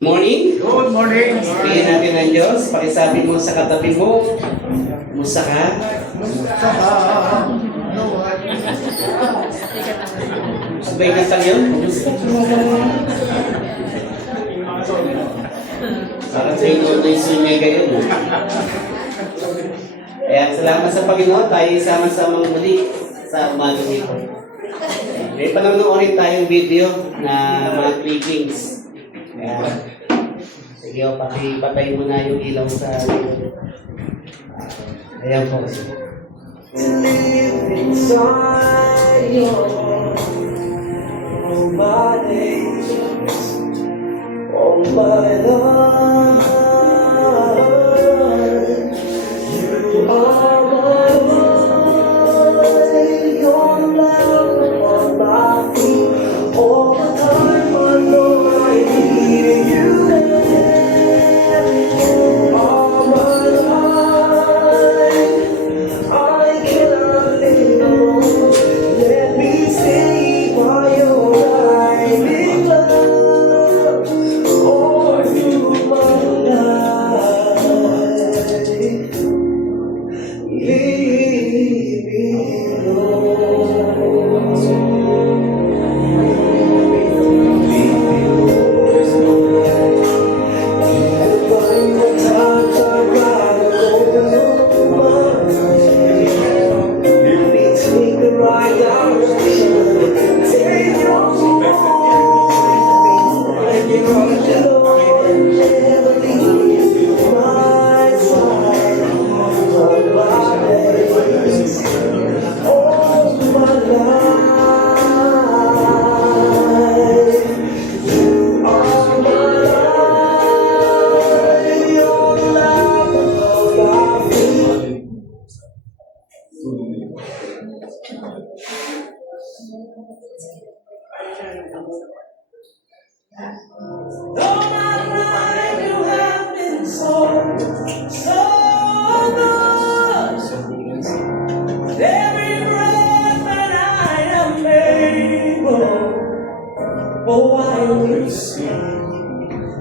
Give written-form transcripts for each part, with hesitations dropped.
Morning. Good morning. Bigyan natin ng Diyos. Pakisabi mo sa katabi mo. Musta ka? Sabay na tayo yun. Parang sa inyo na yung sunyay kayo. Kaya salamat sa Panginoon. Tayo sama-samang muli sa umaga nito. May panonoorin tayong video na mga clippings. Kaya, sige, pakipatay mo na yung ilaw sa... ayan po. Live inside your body, oh my Lord, you are my Lord, your love on my feet, all the time, my Lord, I need you. All my life, I cannot live alone. Let me stay by your guiding love, all through my life. Leave me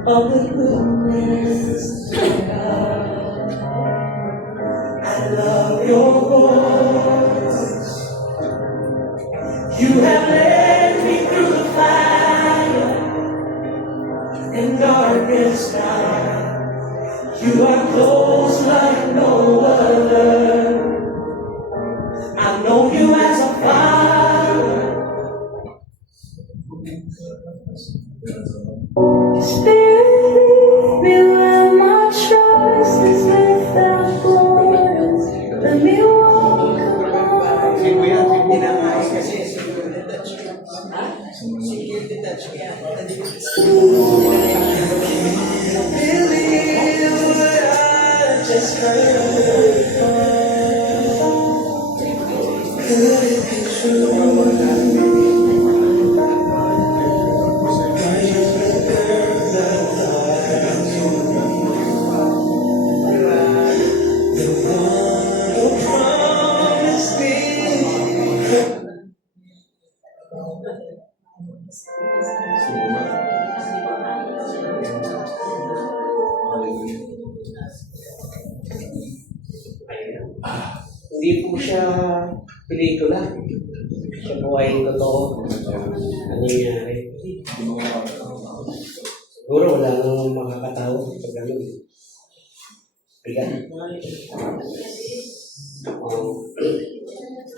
of the goodness of God. I love your voice. You have led me through the fire and darkest night. You are close like no other. I know you as a father. Spirit, be where my trust is without borders. Let me walk along. Believe what I just heard. Could it be true? Hindi po siya pelikula. Siya po ay totoo. Ano nangyari? Siguro wala nang makakatawa pag gano'n. Bigat.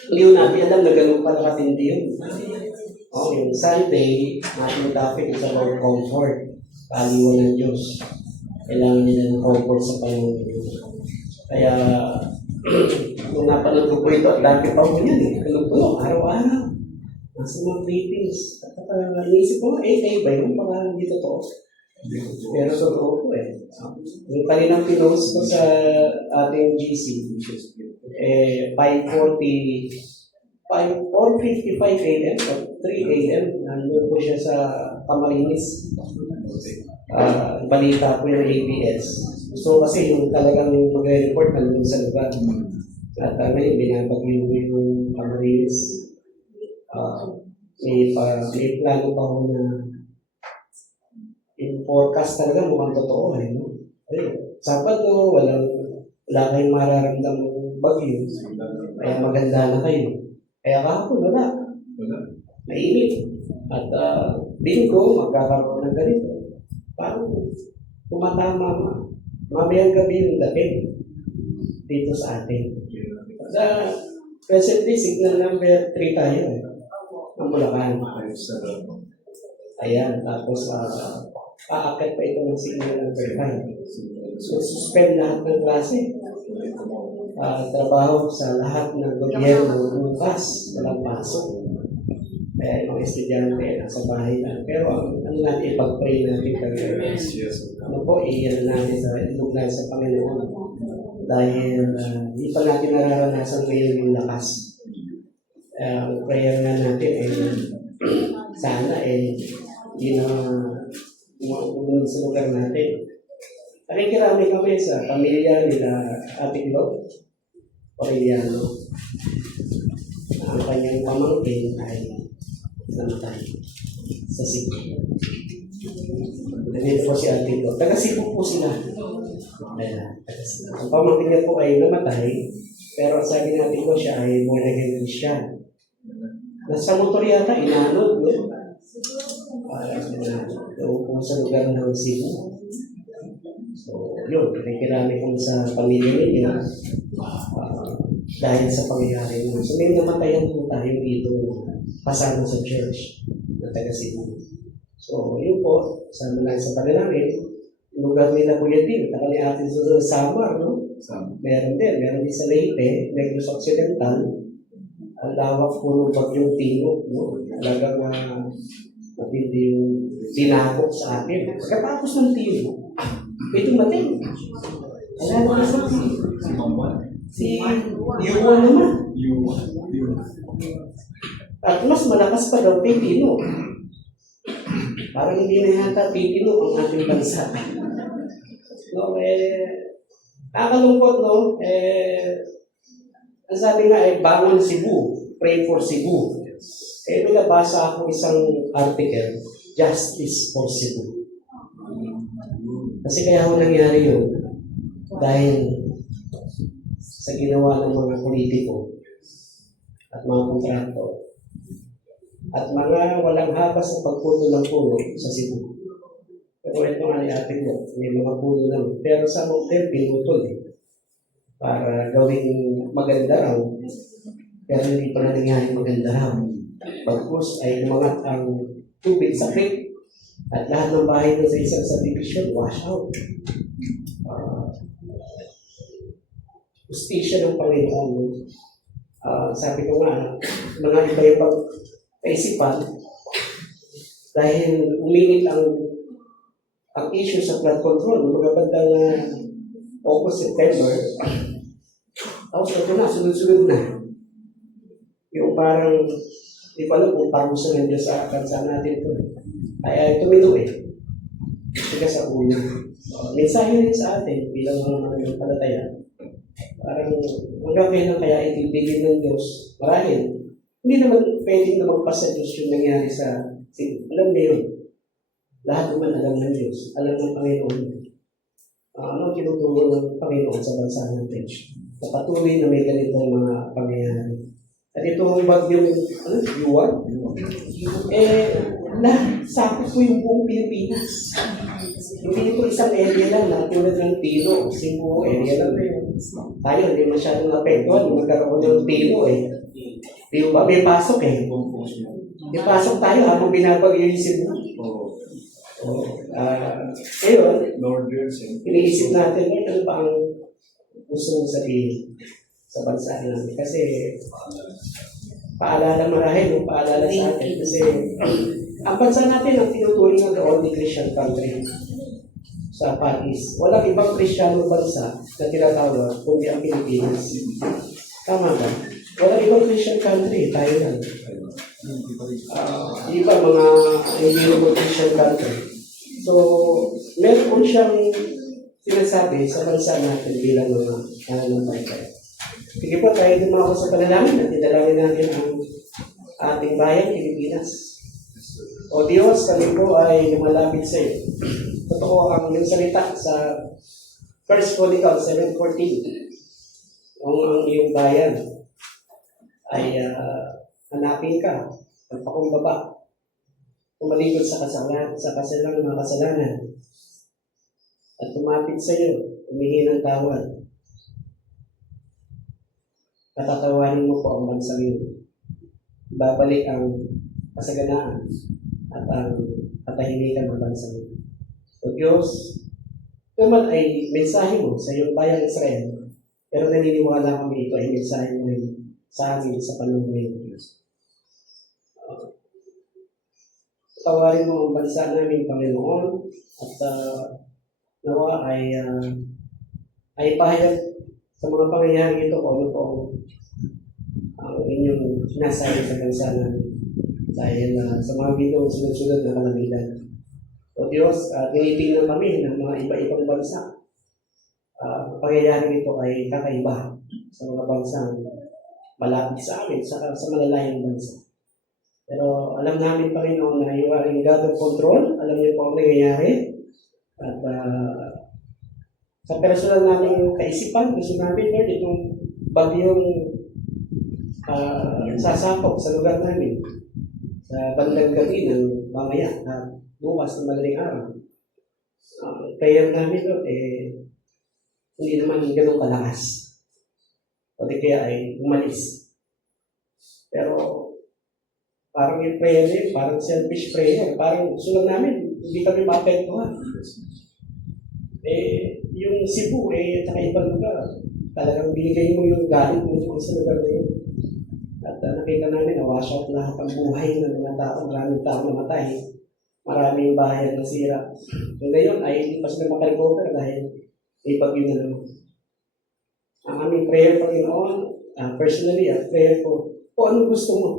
Hindi mo natin alam na gano'n pala katindi yun. Yung Sunday, natin topic is about comfort. Paliwan ng Diyos. Kailangan nila ng comfort sa Panginoon. Kaya, nung napanood ko po ito, dati pa ko yan eh. Kalugtulong, araw-araw. Nasa mga clippings. At naisip ko, ba yun? Baka hindi totoo. Pero totoo po eh. Yung kaninang pinost ko sa ating GC, 4:55 a.m. o 3 a.m. Nandun po siya sa Camarines. Balita po yung ABS. So kasi yung talagang yung mag-report nandun sa lugar. At ngayon, binabagyo yung Camarines. May plano pa ako na forecast talaga mukhang totoo eh, no? Ayun, Sabado, wala kayong mararamdamang bagyo. Kaya maganda na kayo. Kaya kahapon, wala. Mainit. At Linggo, magkakaroon ng ganito. Parang tumatama mamayang gabi yung dating dito sa atin. Presently, signal number 3 tayo eh. Ang Bulacan. Ayan, tapos aakit pa ito ng signal number 5. So, suspend lahat ng klase. Trabaho sa lahat ng gobyerno bukas, walang pasok. Kaya yung mga estudyante nasa bahay na. Pero ano natin, ipag-pray natin kami. Ano po, iyan natin sa ilog na sa Panginoon. Dahil hindi pa natin nararanasan ngayon yung lakas. Ang prayer nga natin ay sana hindi na umuwi sa lugar natin. Nakikirami kami sa pamilya nila Ate Glo Orellano. Ang kanyang pamangkin ay namatay sa Cebu. Nandito po si Ate Glo. Taga Cebu po sila. Ang pamangkin niya po ay namatay, pero sabi natin ko siya ay born again Christian. Nasa motor yata, inanod, no? Doon po sa lugar ng Cebu. So, yun, nakikirami kami sa pamilya ninyo dahil sa pangyayari mo. So, may namatayan po tayo dito pasado sa church na taga Cebu. So, yun po, sama lang sa panalangin. Lugar nila Kuya Tim, taka ni Ate sa Samar, no? Meron din sa Leyte, Negros Occidental. Ang lawak po ng bagyong Tino, no? Talagang matindi yung tinakot sa akin. Pagkatapos ng Tino, ito matin. Alam mo na sa si Yuwa naman. At mas malakas pa daw kay Tino. Parang hindi na yata Tino ang ating bansa. No, nakakalungkot, no? Ang sabi nga ay bangon Cebu, pray for Cebu. May nabasa ako isang article, Justice for Cebu. Kasi kaya ako nangyari yun dahil sa ginawa ng mga politiko at mga kontraktor at mga walang habas sa pagputo ng puno sa Cebu. Pero ito nga ni Ate ko, may mga puno naman. Pero sa hotel, pinutol para gawing maganda raw. Pero hindi pa na nangyari maganda raw. Pagpus ay umangat ang tubig sa creek at lahat ng bahay doon sa isang subdivision, wash out. Justisya ng Panginoon. Sabi ko nga, mga iba-ibang kaisipan, dahil uminit ang issue sa flood control, magabandang August, September, tapos ito na, sunod-sunod na. Yung parang, di ko alam kung parang sa nandiyan sa bansa natin ito. Kaya tumino Sige sa una. Mensahe rin sa atin bilang mga palataya. Parang hanggang kailan kaya itibigin ng Diyos. Marahil, hindi naman pwedeng na magpasa Diyos yung nangyari sa alam mo yun. Lahat naman alam ng Diyos. Alam ng Panginoon. Ano tinuturo ng Panginoon sa bansa natin? Na patuloy na may ganitong mga pangyayari. At itong bagyong Yuwa, sakop po yung buong Pilipinas. Hindi ito isang area lang na tulad ng Tino, Cebu area lang yun. Tayo, hindi masyadong napektuhan, magkaroon ng Tino Di ba? May pasok May pasok tayo habang binabagyo yung Cebu. Ngayon, iniisip natin, ano ba ang gusto mong sabihin sa bansa namin? Kasi, paalala marahil, paalala sa atin. Kasi, ang bansa natin ang tinuturing ng the only Christian country sa Paris. Walang ibang Kristiyano bansa na tinatawag kundi ang Pilipinas. Tama ba? Walang ibang Christian country, tayo lang. Iba mga hindi naman Christian country. So, meron po siyang sinasabi sa bansa natin bilang mga nananampalataya. Sige po, tayo dumawa sa panalangin at idalawin natin ang ating bayan, Pilipinas. O Diyos, kami po ay lumalapit sa iyo. totoo ang yung salita sa 1 Chronicles 7:14. Kung ang iyong bayan ay hanapin ka, magpakumbaba, tumalikod sa mga kasalanan, at tumapit sa iyo, humingi ng tawad, patatawarin mo po ang bansang iyo. Babalik ang kasaganaan at ang katahimikan ng bansang iyo. O Diyos, ito man ay mensahe mo sa iyong bayang Israel, pero naniniwala kami ito ay mensahe mo rin sa amin sa panahon ngayon, Diyos. Tawarin mo ang bansa namin, Panginoon, at nawa ay pahayag sa mga pangyayari ito kung ano po ang inyong sinasabi sa bansa namin dahil sa mga bitong sunod-sunod na kalamitan. O Diyos, tinitingnan kami ng mga iba-ibang bansa. Pangyayari ito ay kakaiba sa mga bansang malapit sa amin, sa malalayang bansa. Pero alam namin, Panginoon, na you are in God of control. Alam niyo po ang nangyayari. At sa personal namin kaisipan, gusto namin, Lord, itong bagyong sasapok sa lugar namin sa bandang gabi ng mamaya na bukas ng madaling araw. Prayer namin, Lord, hindi naman ganun kalakas. O di kaya ay umalis. Pero parang yung prayer niya, parang selfish prayer. Parang gusto lang namin, hindi kami maapektuhan. Yung Cebu, at saka ibang lugar, talagang binigay mo yung galit mo sa lugar na yun. At nakita namin na wash out lahat ang buhay ng mga tao, maraming tao namatay, maraming bahay na nasira. Kung ngayon ay hindi pa sila makarecover dahil may bagyo na naman. Ang aming prayer, Panginoon, personally, ang prayer ko, kung anong gusto mo.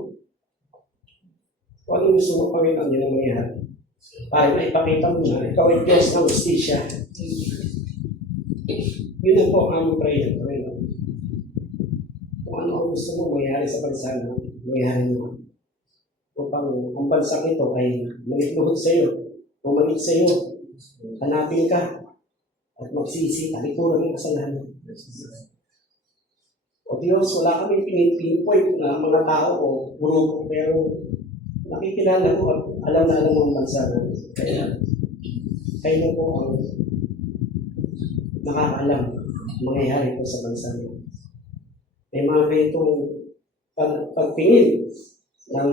Kung anong gusto mo, Panginoon, yun ang mangyari. Para maipakita mo na ikaw ay Diyos ng justisya. Yun ang po ang aming prayer, Panginoon. Kung ano ang gusto mo mangyari sa bansa na, mangyari mo. Upang ang bansa ito ay magitluhod sa iyo, bumalik sa iyo, hanapin ka, at magsisi, talikuran ng kasalanan. O Diyos, wala kami pinpoint na mga tao o grupo, pero nakikilala ko at alam na alam mo ang bansa natin. Kaya, kayo po ang nakakaalam mangyayari po sa bansa natin. May mga ganitong pagtingin ng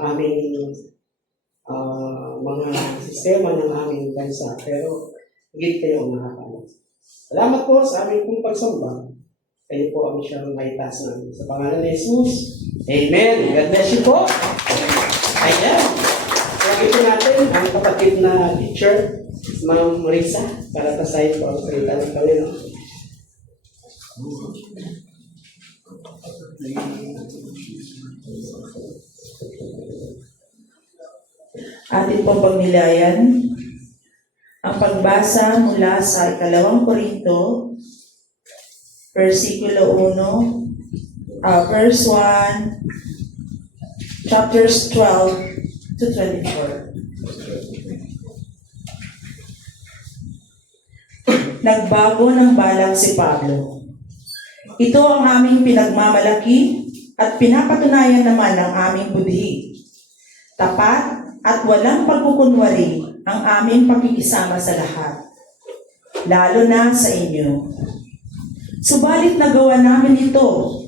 aming mga sistema ng aming bansa, pero higit kayo ang nakakaalam. Salamat po sa aming pong pagsamba. Kayo po ang siyang maitaas namin. Sa pangalan ni Jesus, Amen. God bless you po. Ayan. Kaya ito natin ang kapatid na teacher, Ma'am Risa, para tasayin po ang salita ng Panginoon. Atin pong pagnilayan ang pagbasa mula sa 2 Korinto, versikulo 1, verse 1, chapters 12 to 24. Nagbago ng balak si Pablo. Ito ang aming pinagmamalaki at pinapatunayan naman ang aming budhi. Tapat at walang pagkukunwari ang aming pakikisama sa lahat, lalo na sa inyo. Subalit nagawa namin ito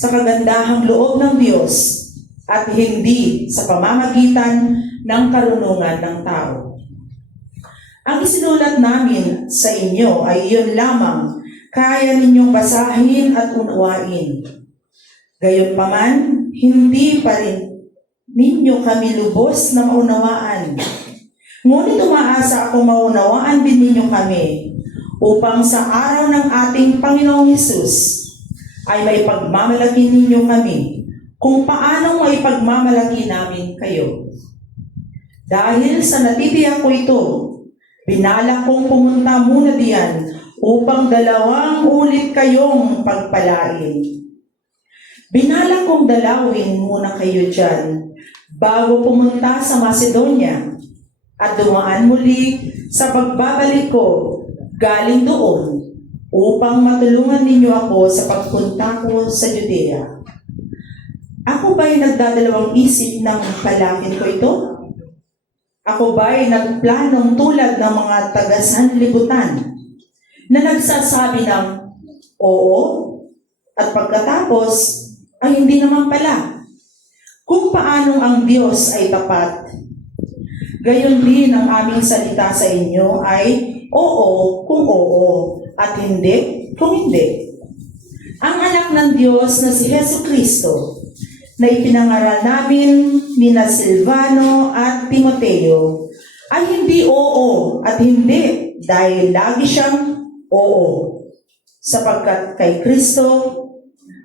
sa kagandahang loob ng Diyos at hindi sa pamamagitan ng karunungan ng tao. Ang isinulat namin sa inyo ay iyon lamang kaya ninyong basahin at unawain. Gayunpaman, hindi pa rin ninyo kami lubos na maunawaan. Ngunit umaasa akong maunawaan din ninyo kami upang sa araw ng ating Panginoong Hesus ay may pagmamalaki ninyo kami kung paano may pagmamalaki namin kayo. Dahil sa natitiyak ko ito, binalak kong pumunta muna diyan upang 2 ulit kayong pagpalain. Binalak kong dalawin muna kayo diyan bago pumunta sa Macedonia at dumaan muli sa pagbabalik ko galing doon upang matulungan ninyo ako sa pagpunta ko sa Judea. Ako ba'y nagdadalawang isip ng palakin ko ito? Ako ba'y nagplanong tulad ng mga taga-sanlibutan na nagsasabi ng oo at pagkatapos ay hindi naman pala? Kung paanong ang Diyos ay tapat, gayon din ang aming salita sa inyo ay oo kung oo at hindi kung hindi. Ang anak ng Diyos na si Hesus Kristo na ipinangaral namin nina Silvano at Timoteo ay hindi oo at hindi dahil lagi siyang oo. Sapagkat kay Kristo,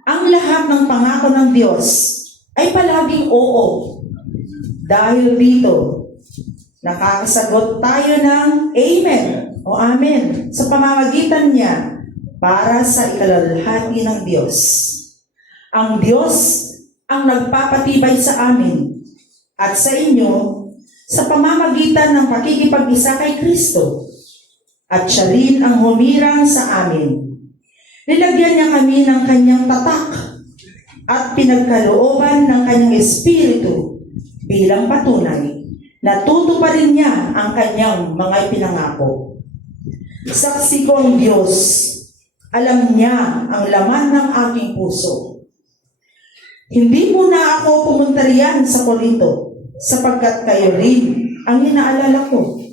ang lahat ng pangako ng Diyos ay palaging oo. Dahil dito, nakakasagot tayo ng Amen o Amen sa pamamagitan niya para sa ikalalahati ng Diyos. Ang Diyos ang nagpapatibay sa amin at sa inyo sa pamamagitan ng pakikipag-isa kay Kristo. At siya rin ang humirang sa amin. Nilagyan niya kami ng kanyang tatak at pinagkalooban ng kanyang espiritu bilang patunay na tutuparin niya ang kanyang mga ipinangako. Saksi ko ang Diyos, alam niya ang laman ng aking puso. Hindi muna ako pumunta riyan sa Korinto, sapagkat kayo rin ang inaalala ko.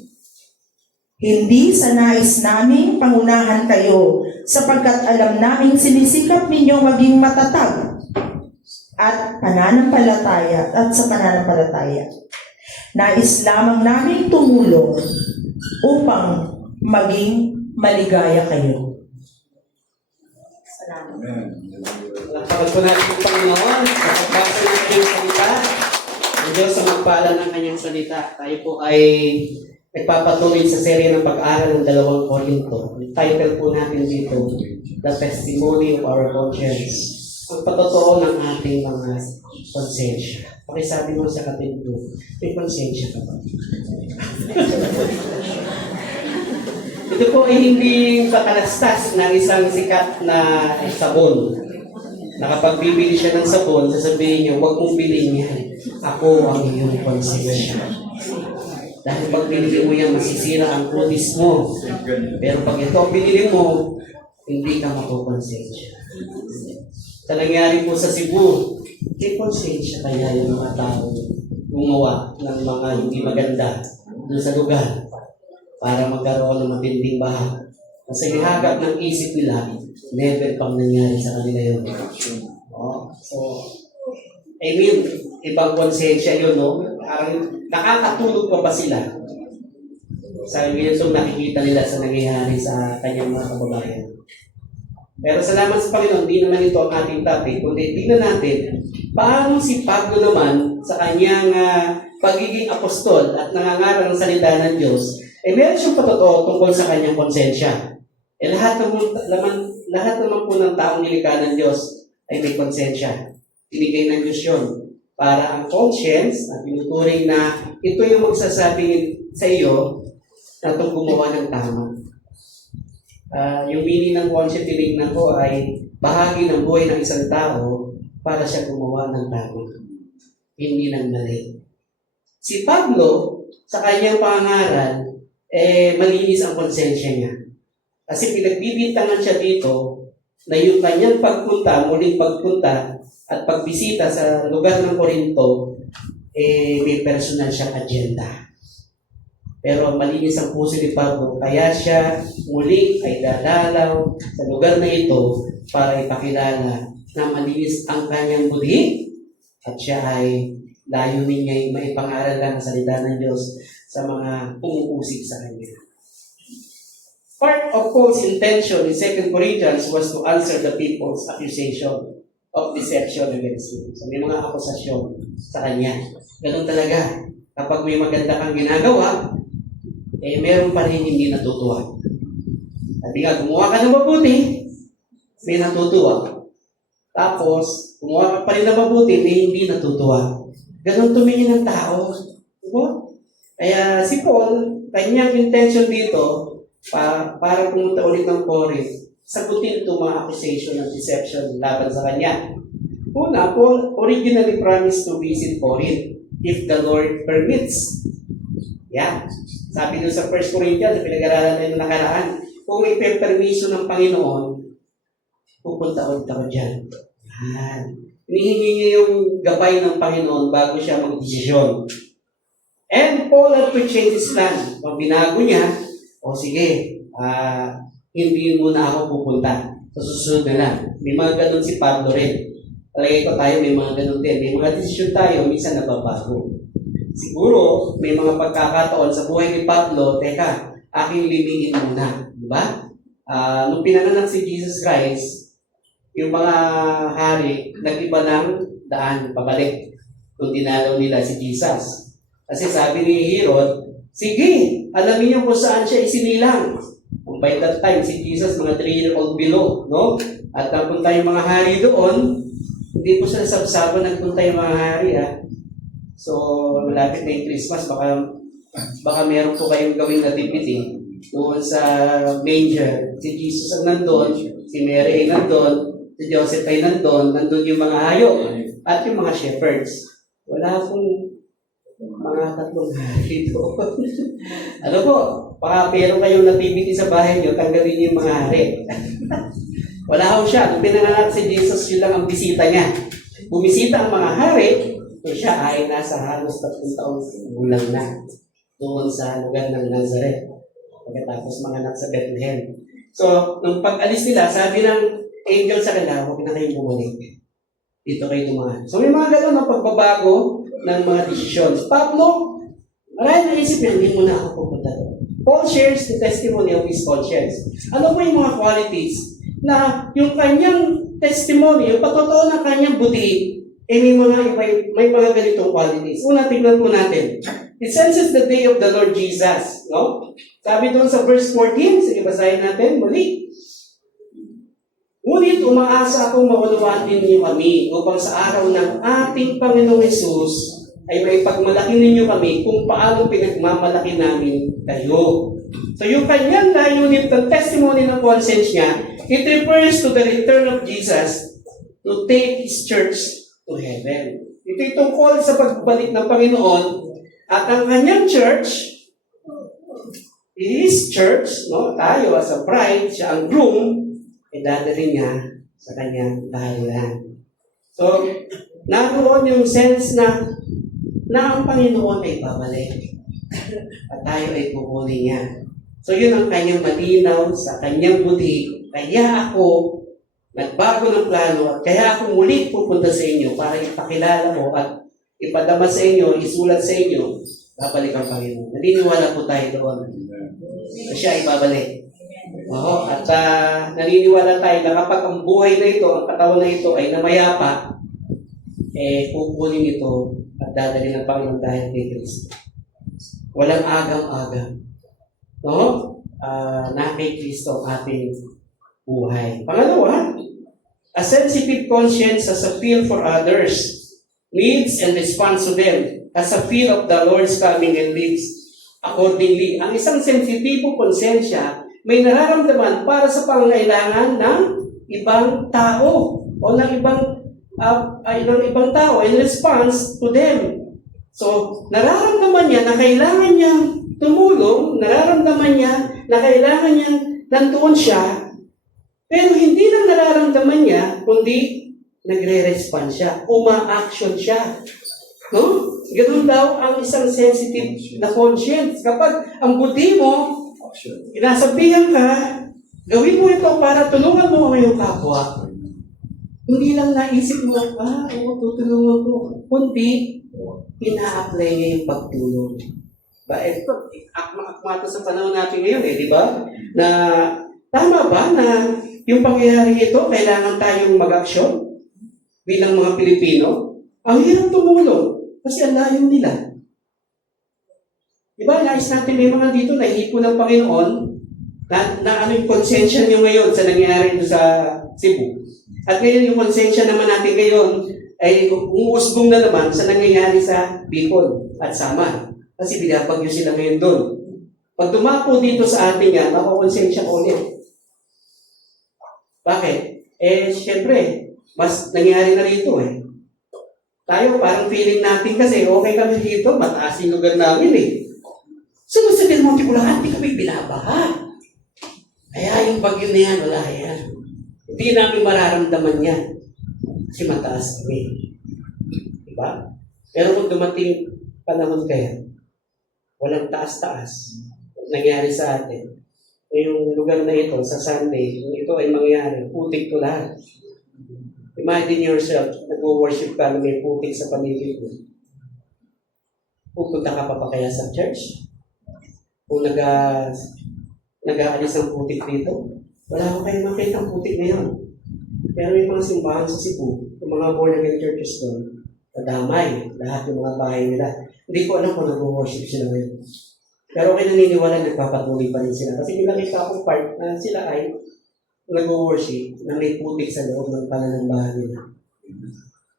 Hindi sa nais naming pangunahan kayo, sapagkat alam naming sinisikap ninyong maging matatag at pananampalataya at sa pananampalataya. Nais lamang naming tumulong upang maging maligaya kayo. Salamat. Laktawan po natin ang Panginoon sa pagbasa ng kanyang salita. Ang Diyos ang magpala ng kanyang salita. Tayo po ay nagpapatuloy sa serye ng pag-aaral ng 2 Korinto. Ang title po natin dito, The Testimony of Our Conscience. Ang patotoo ng ating mga konsensya. Pakisabi mo sa kapatid mo, may konsensya ka ba? Ito po ay hindi pakalastas ng isang sikat na sabon. Na kapag bibili siya ng sabon, sasabihin niyo, huwag mong bilhin yan. Ako ang iyong konsensya. Dahil pag binili mo yan, masisira ang kutis mo. Pero pag ito ang binili mo, hindi ka makukonsensya. Sa nangyari po sa Cebu, may konsensya kaya yung mga tao gumawa ng mga hindi maganda doon sa lugar para magkaroon ng matinding baha. Kasi hihagap ng isip nila, never pang nangyari sa kanila yun. So, I mean, ibang konsensya yun, no? Parang nakakatulog pa ba sila sa ganitong nakikita nila sa nangyayari sa kanyang mga kababayan. Pero salamat sa Panginoon, di naman ito ang ating topic, kundi tingnan natin paano si Pablo naman sa kanyang pagiging apostol at nangangaral ng salita ng Diyos, meron siyang patotoo tungkol sa kanyang konsensya. Lahat naman po ng taong nilikha ng Diyos ay may konsensya. Binigay ng Diyos yun. Para ang conscience, na pinuturing na ito yung magsasabi sa iyo na itong gumawa ng tama. Yung meaning ng conscience, tinignan ko ay bahagi ng buhay ng isang tao para siya gumawa ng tama. Hindi ng mali. Si Pablo, sa kanyang pangaral, malinis ang konsensya niya. Kasi pinagbibintangan siya dito na yung kanyang pagpunta, muling pagpunta at pagbisita sa lugar ng Korinto, may personal siyang agenda. Pero malinis ang puso ni Pablo, kaya siya muli ay dadalaw sa lugar na ito para ipakilala na malinis ang kanyang budhi at siya ay layunin niya ay maipangaral lang ang salita ng Diyos sa mga umuusig sa kanya. Part of Paul's intention in 2 Corinthians was to answer the people's accusation of deception against him. So may mga akusasyon sa kanya. Ganun talaga. Kapag may maganda kang ginagawa, meron pa rin hindi natutuwa. At nga, gumawa ka ng mabuti, may natutuwa. Tapos, gumawa ka pa rin ng mabuti, may hindi natutuwa. Ganun tumingin ng tao. Diba? Kaya si Paul, kanyang intention dito, para pumunta ulit ng Corinth, sagutin itong mga accusation ng deception laban sa kanya. Una, Paul originally promised to visit Corinth if the Lord permits. Yeah. Sabi doon sa 1 Corinthians, pinag-aralan natin nakaraan, kung may permission ng Panginoon, pupunta ulit ako dyan. Yan. Hinihingi niya yung gabay ng Panginoon bago siya mag-desisyon. And Paul had to change his plan. Pag binago niya, sige, hindi muna ako pupunta. Sa susunod na lang. May mga ganun si Pablo rin. Talagay ko tayo, may mga ganun din. May mga desisyon tayo, minsan nababago. Siguro, may mga pagkakataon sa buhay ni Pablo, teka, aking limiin muna. Diba? Nung pinanganak si Jesus Christ, yung mga hari, nag-iba ng daan, pabalik. Nung dinalaw nila si Jesus. Kasi sabi ni Herod, sige, alamin niyo kung saan siya isinilang. By that time, si Jesus, mga 3-year-old below, no? At nagpunta yung mga hari doon, hindi po sa sabsaban nagpunta yung mga hari, So, malapit na yung Christmas, baka meron po kayong gawing nativity doon sa manger. Si Jesus ang nandun, si Mary ay nandun, si Joseph ay nandun yung mga hayop at yung mga shepherds. Wala pong mga 3 hari doon. Ano po, baka meron kayong nativity sa bahay nyo, tanggalin niyo yung mga hari. Wala ko siya. Nung pinanganak si Jesus, yun lang ang bisita niya. Bumisita ang mga hari, so siya ay nasa halos 3 taong gulang na doon sa lugar ng Nazareth. Pagkatapos manganak sa Bethlehem. So, nung pag-alis nila, sabi ng angel sa kanila, huwag na kayong bumalik. Dito kayo dumaan. So, may mga gano'n na pagbabago ng mga desisyon. Pablo, maraming naisip niya, hindi mo na ako pupunta doon. Paul shares the testimony of his conscience. Ano po yung mga qualities na yung kanyang testimony, yung patotoo ng kanyang buti, may mga ganitong qualities. Una, tingnan po natin. It senses the day of the Lord Jesus. No? Sabi doon sa verse 14, sige basahin natin, muli. Ngunit umaasa akong maunawaan ninyo kami upang sa araw ng ating Panginoong Hesus ay may pagmalaki ninyo kami kung paano pinagmamalaki namin kayo. So yung kanyang layunin ng testimony ng conscience niya, it refers to the return of Jesus to take His church to heaven. Ito'y tungkol sa pagbalik ng Panginoon at ang kanyang church, His church, no, tayo as a bride, siya ang groom, dadalhin niya sa kanyang tahanan. So, naroon yung sense na ang Panginoon ay babalik at tayo ay pupuli niya. So, yun ang kanyang malinaw sa kanyang buti. Kaya ako nagbago ng plano at kaya ako muli pupunta sa inyo para ipakilala ko at ipadama sa inyo, isulat sa inyo, babalik ang Panginoon. Naniniwala po tayo doon. Siya ay babalik. At naniniwala tayo na kapag ang buhay na ito, ang katawan na ito ay namayapa, pupunin ito at dadalhin ng Panginoon dahil kay Kristo. Walang agam-agam. Na kay Kristo ang ating buhay. Pangalawa, a sensitive conscience has a feel for others, needs and responds to them, has a feel of the Lord's coming and lives accordingly. Ang isang sensitibo konsensya may nararamdaman para sa pangangailangan ng ibang tao o ng ibang tao in response to them. So, nararamdaman niya na kailangan niyang tumulong, nararamdaman niya na kailangan niyang nandoon siya, pero hindi lang nararamdaman niya, kundi nagre-respond siya, uma-action siya. No? Ganun daw ang isang sensitive na conscience. Kapag ang buti mo, inasabihan ka, gawin mo ito para tulungan mo ang iyong kapwa. Hindi lang naisip mo, tutulungan ko. Kundi, ina-apply niya yung pagtulong. Akma sa panahon natin ngayon, di ba? Na, tama ba na yung pangyayari ito, kailangan tayong mag-aksyon bilang mga Pilipino? Ang hirap tumulong kasi ang layo nila. Diba, nais natin may mga dito na ihipon ng Panginoon na ano yung konsensya niyo ngayon sa nangyayari dito sa Cebu. At ngayon yung konsensya naman natin ngayon ay umuusbong na naman sa nangyayari sa Bicol at Samar. Kasi binabagyo sila ngayon doon. Pag tumapo dito sa atin yan, makakonsensya ko ulit. Bakit? Siyempre, mas nangyari na rito eh. Tayo, parang feeling natin kasi, okay kami dito, mataas yung lugar namin eh. Sunod sa Del Monte, Bulacan, di kami binabaha. Kaya yung bagyo na yan, wala yan. Hindi namin mararamdaman yan. Kasi mataas kami. Diba? Pero kung dumating panahon kaya, walang taas-taas, nangyari sa atin. Yung lugar na ito, sa Sunday, kung ito ay mangyari, putik ko lahat. Imagine yourself, nag-worship ka na may putik sa paligid mo. Pupunta ka pa kaya sa church? Kung nag-aalis ang putik dito, wala ko kayo makita ang putik ngayon. Pero may mga simbahan sa Cebu, yung mga born-again churches doon, kadamay, lahat yung mga bahay nila. Hindi ko alam kung nag-worship sila ngayon. Pero okay naniniwala, nagpapatuloy pa rin sila. Kasi may nakita akong part na sila ay nag-worship na may putik sa loob ng pananambahan nila.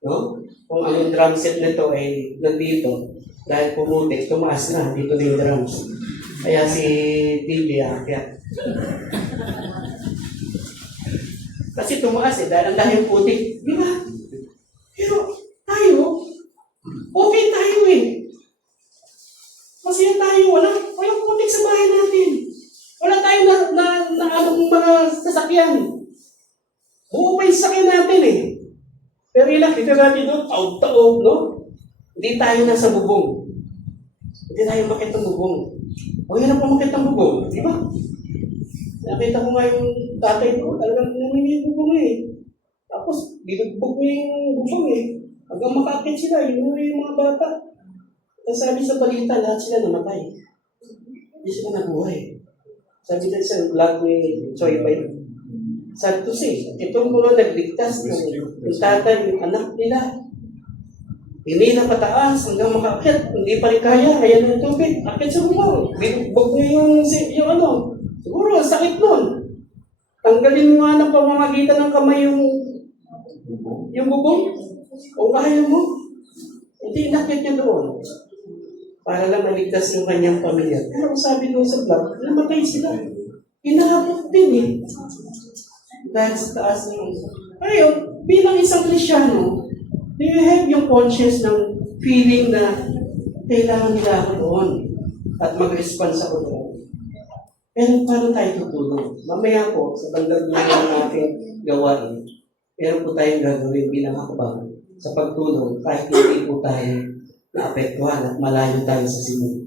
No? Kung ang drum set nito ay nandito, dahil pumutik, tumaas na, dito na yung drums. Kaya si Bibi aakyat. Kasi tumaas dahil ang dahil putik. Di ba? Pero tayo, okay tayo eh. Masaya tayo, walang putik sa bahay natin. Wala tayong na anong mga sasakyan. Buo pa yung sasakyan natin eh. Pero ilang, kita natin doon, taog-taog, no? Hindi tayo nasa bubong. Hindi tayo makita ng bubong. O yan ang pamakit ng bubong, di ba? Nakita ko nga yung tatay ko, talagang namin yung bubong eh. Tapos, binugbog mo yung bubong eh. Hanggang makakit sila, yung mga bata. Ang sabi sa balita, lahat sila namatay. Hindi sila nabuhay. Sabi na sa vlog ni Choi Pai. Sabi ko siya, itong mga nagligtas yung tatay, yung anak nila. Hindi na pataas hanggang makakit. Hindi pa rin kaya, ayan ng tubig. Akit sa bubong. Binugbog niya yung ano. Siguro, ang sakit nun. Tanggalin mo nga ng pamamagitan ng kamay yung bubong. O kaya mo. Hindi inakit niya doon. Para lang maligtas yung kanyang pamilya. Pero sabi doon sa vlog, namatay sila. Inahabot din eh. Dahil sa taas ng... Ayun, bilang isang Kristyano, do you have yung conscious ng feeling na kailangan nila ako doon at mag-respond sa ako doon? Pero paano tayo tutulong? Mamaya po, sa bandang dulo natin gawain, meron po tayong gagawin bilang hakbang sa pagtulong kahit hindi po tayo naapektuhan at malayo tayo sa Cebu.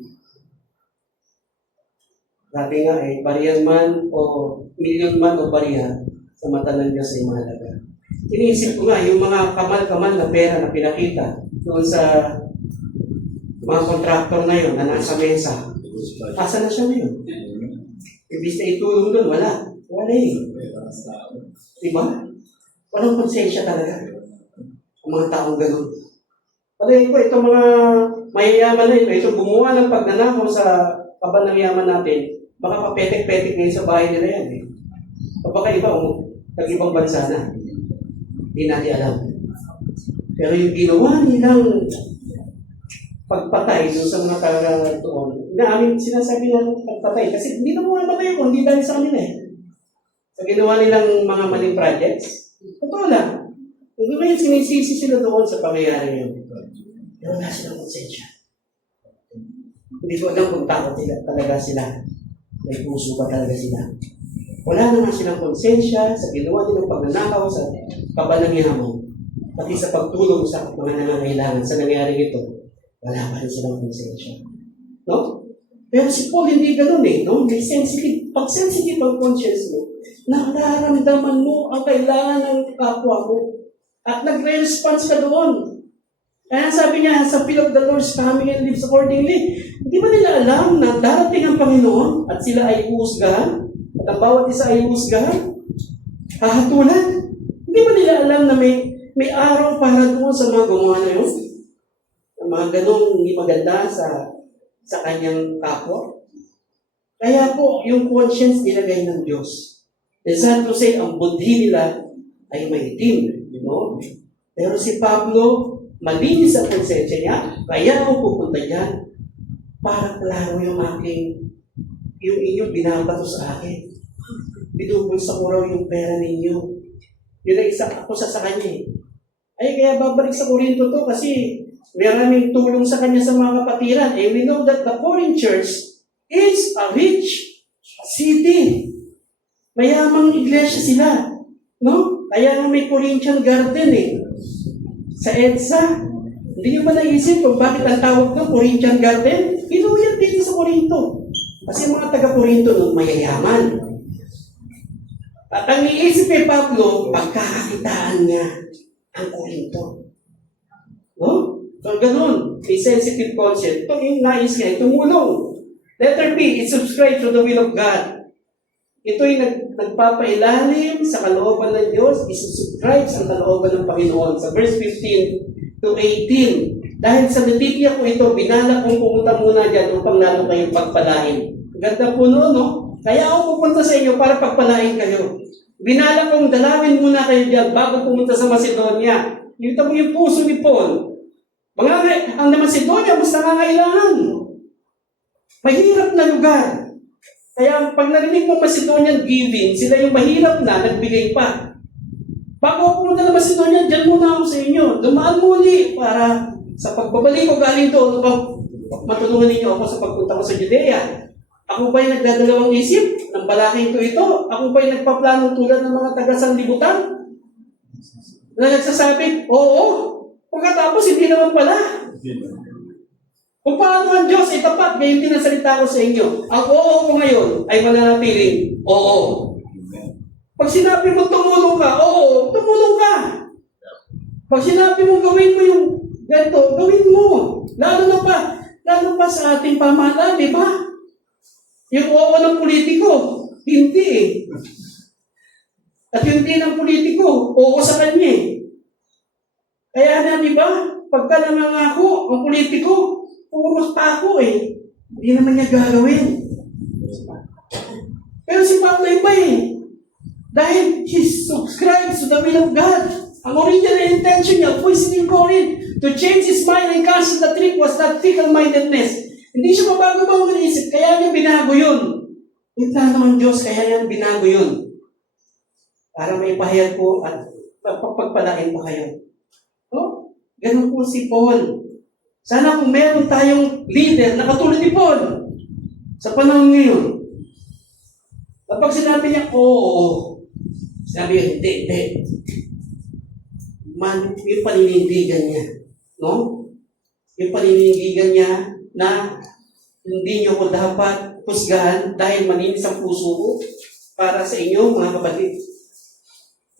Sabi nga bariyan man o milyon man o bariya, sa mata ng Diyos ay mahalaga. Iniisip ko nga, yung mga kamal-kamal na pera na pinakita doon sa mga kontraktor na yun na nasa mesa, asa na siya ngayon? Ibig na itulong doon, wala. Wala eh. Diba? Walang konsensya talaga. Ang mga taong ganun. Pagay ko, itong mga mayayaman na ito gumawa ng pagnanakaw sa kaban ng yaman natin, baka papetek-petek ngayon sa bahay nila yan eh. O baka iba, nag-ibang bansa na. Hindi natin alam. Pero yung ginawa nilang pagpatay sa mga taga doon, na amin sinasabi ng pagpatay, kasi hindi na mga matay ko, hindi dahil sa kanila eh. Sa ginawa nilang mga maling projects, totoo lang. Hindi ba yung sinisisi sila doon sa pangyayari yun? Pero wala silang konsensya. Hindi ko alam kung tao talaga sila. May puso pa talaga sila. Wala naman silang konsensya sa ginawa nilang pagnanakaw sa kabanang yaman. Pati sa pagtulong sa mga nangangailangan sa nangyari ito, wala pa rin silang konsensya. No? Pero si Paul hindi ganun eh. No? May sensitive. Pag sensitive ang conscience mo, nararamdaman mo ang kailangan ng kapwa mo. At nagre-response ka doon. Kaya sabi niya, sa feel of the Lord's coming and lives accordingly. Hindi ba nila alam na darating ang Panginoon at sila ay uusgahan? At ang bawat isa ay uusgahan? Hahatulan? Hindi ba nila alam na may araw para doon sa mga gumawa na yun? Ang mga ganong hindi maganda sa kanyang kapwa? Kaya po, yung conscience nilagay ng Diyos. And sad to say, ang budhi nila ay maitim. You know? Pero si Pablo, malinis ang konsensya niya, kaya ako pupunta dyan. para klaro yung inyong binabato sa akin. Binubulsa ko raw yung pera ninyo. Yun ang isa ako sa kanya eh. Ay, kaya babalik sa Corinto to kasi maraming tulong sa kanya sa mga kapatiran. And we know that the Corinth church is a rich city. Mayamang iglesia sila. No? Kaya nga may Corinthian garden eh. Sa EDSA. Hindi nyo ba naisip kung bakit ang tawag ng Corinthian garden? Pinuyat dito sa Corinto. Kasi mga taga-Corinto nun mayayaman. At ang iisip ni Pablo, pagkakakitaan niya ang Corinto. No? So, ganun. May sensitive conscience. Ito yung nais niya, tumulong. Letter B, it subscribe to the will of God. Ito'y nagpapailalim sa kalooban ng Diyos, isusubscribe sa kalooban ng Panginoon. Sa verse 15 to 18. Dahil sa natitiyak ko ito, binalak kong pumunta muna dyan upang lalo kayong pagpalain. Ganda po noon, no? Kaya ako pupunta sa inyo para pagpalain kayo. Binalak kong dalawin muna kayo dyan bago pumunta sa Macedonia. Ito mo yung puso ni Paul. Ang Macedonia, mas nangangailangan. Mahirap na lugar. Kaya pag narinig mo Macedonian giving, sila yung mahirap na, nagbigay pa. Bago ako pumunta na Macedonia, dyan muna ako sa inyo. Dumaan muli para sa pagbabalik ko galing doon upang matulungan ninyo ako sa pagpunta ko sa Judea. Ako ba'y nagdadalawang isip ng balaking ko ito? Ako ba'y nagpaplano tulad ng mga taga-sanlibutan? Na nagsasabi, oo. Pagkatapos, hindi naman pala. Kung paano ang Diyos ay tapat, ngayon tinasalita ko sa inyo. Ang oo ko ngayon ay mananatiling oo. Pag sinabi mo tumulong ka, oo, tumulong ka. Pag sinabi mo gawin mo yung ganito, gawin mo. Lalo pa sa ating pamahalaan, di ba? Yung oo ng politiko, hindi eh. At yung hindi ng politiko, oo sa kanya eh. Kaya na, di ba? Pagka nangangako, ang politiko, puro tako eh. Hindi naman niya gagawin. Pero si Pablo iba eh. Dahil he subscribes to the will of God. Ang original intention niya, poisoning Corinth, to change his mind and cancel the trip was not fickle-mindedness. Hindi siya mabago-bago ng isip, kaya niya binago yun. Yung plano ng Diyos, kaya niya binago yun. Para may pahayag po at pagpalain pa kayo. No? Ganun po si Paul. Sana kung meron tayong leader na katulad ni Paul sa panahon ngayon, kapag sinabi niya, oo, sinabi niya, hindi. Yung paninindigan niya. No? Yung paninindigan niya na hindi niyo ko dapat husgahan dahil malinis ang puso ko para sa inyo, mga kapatid.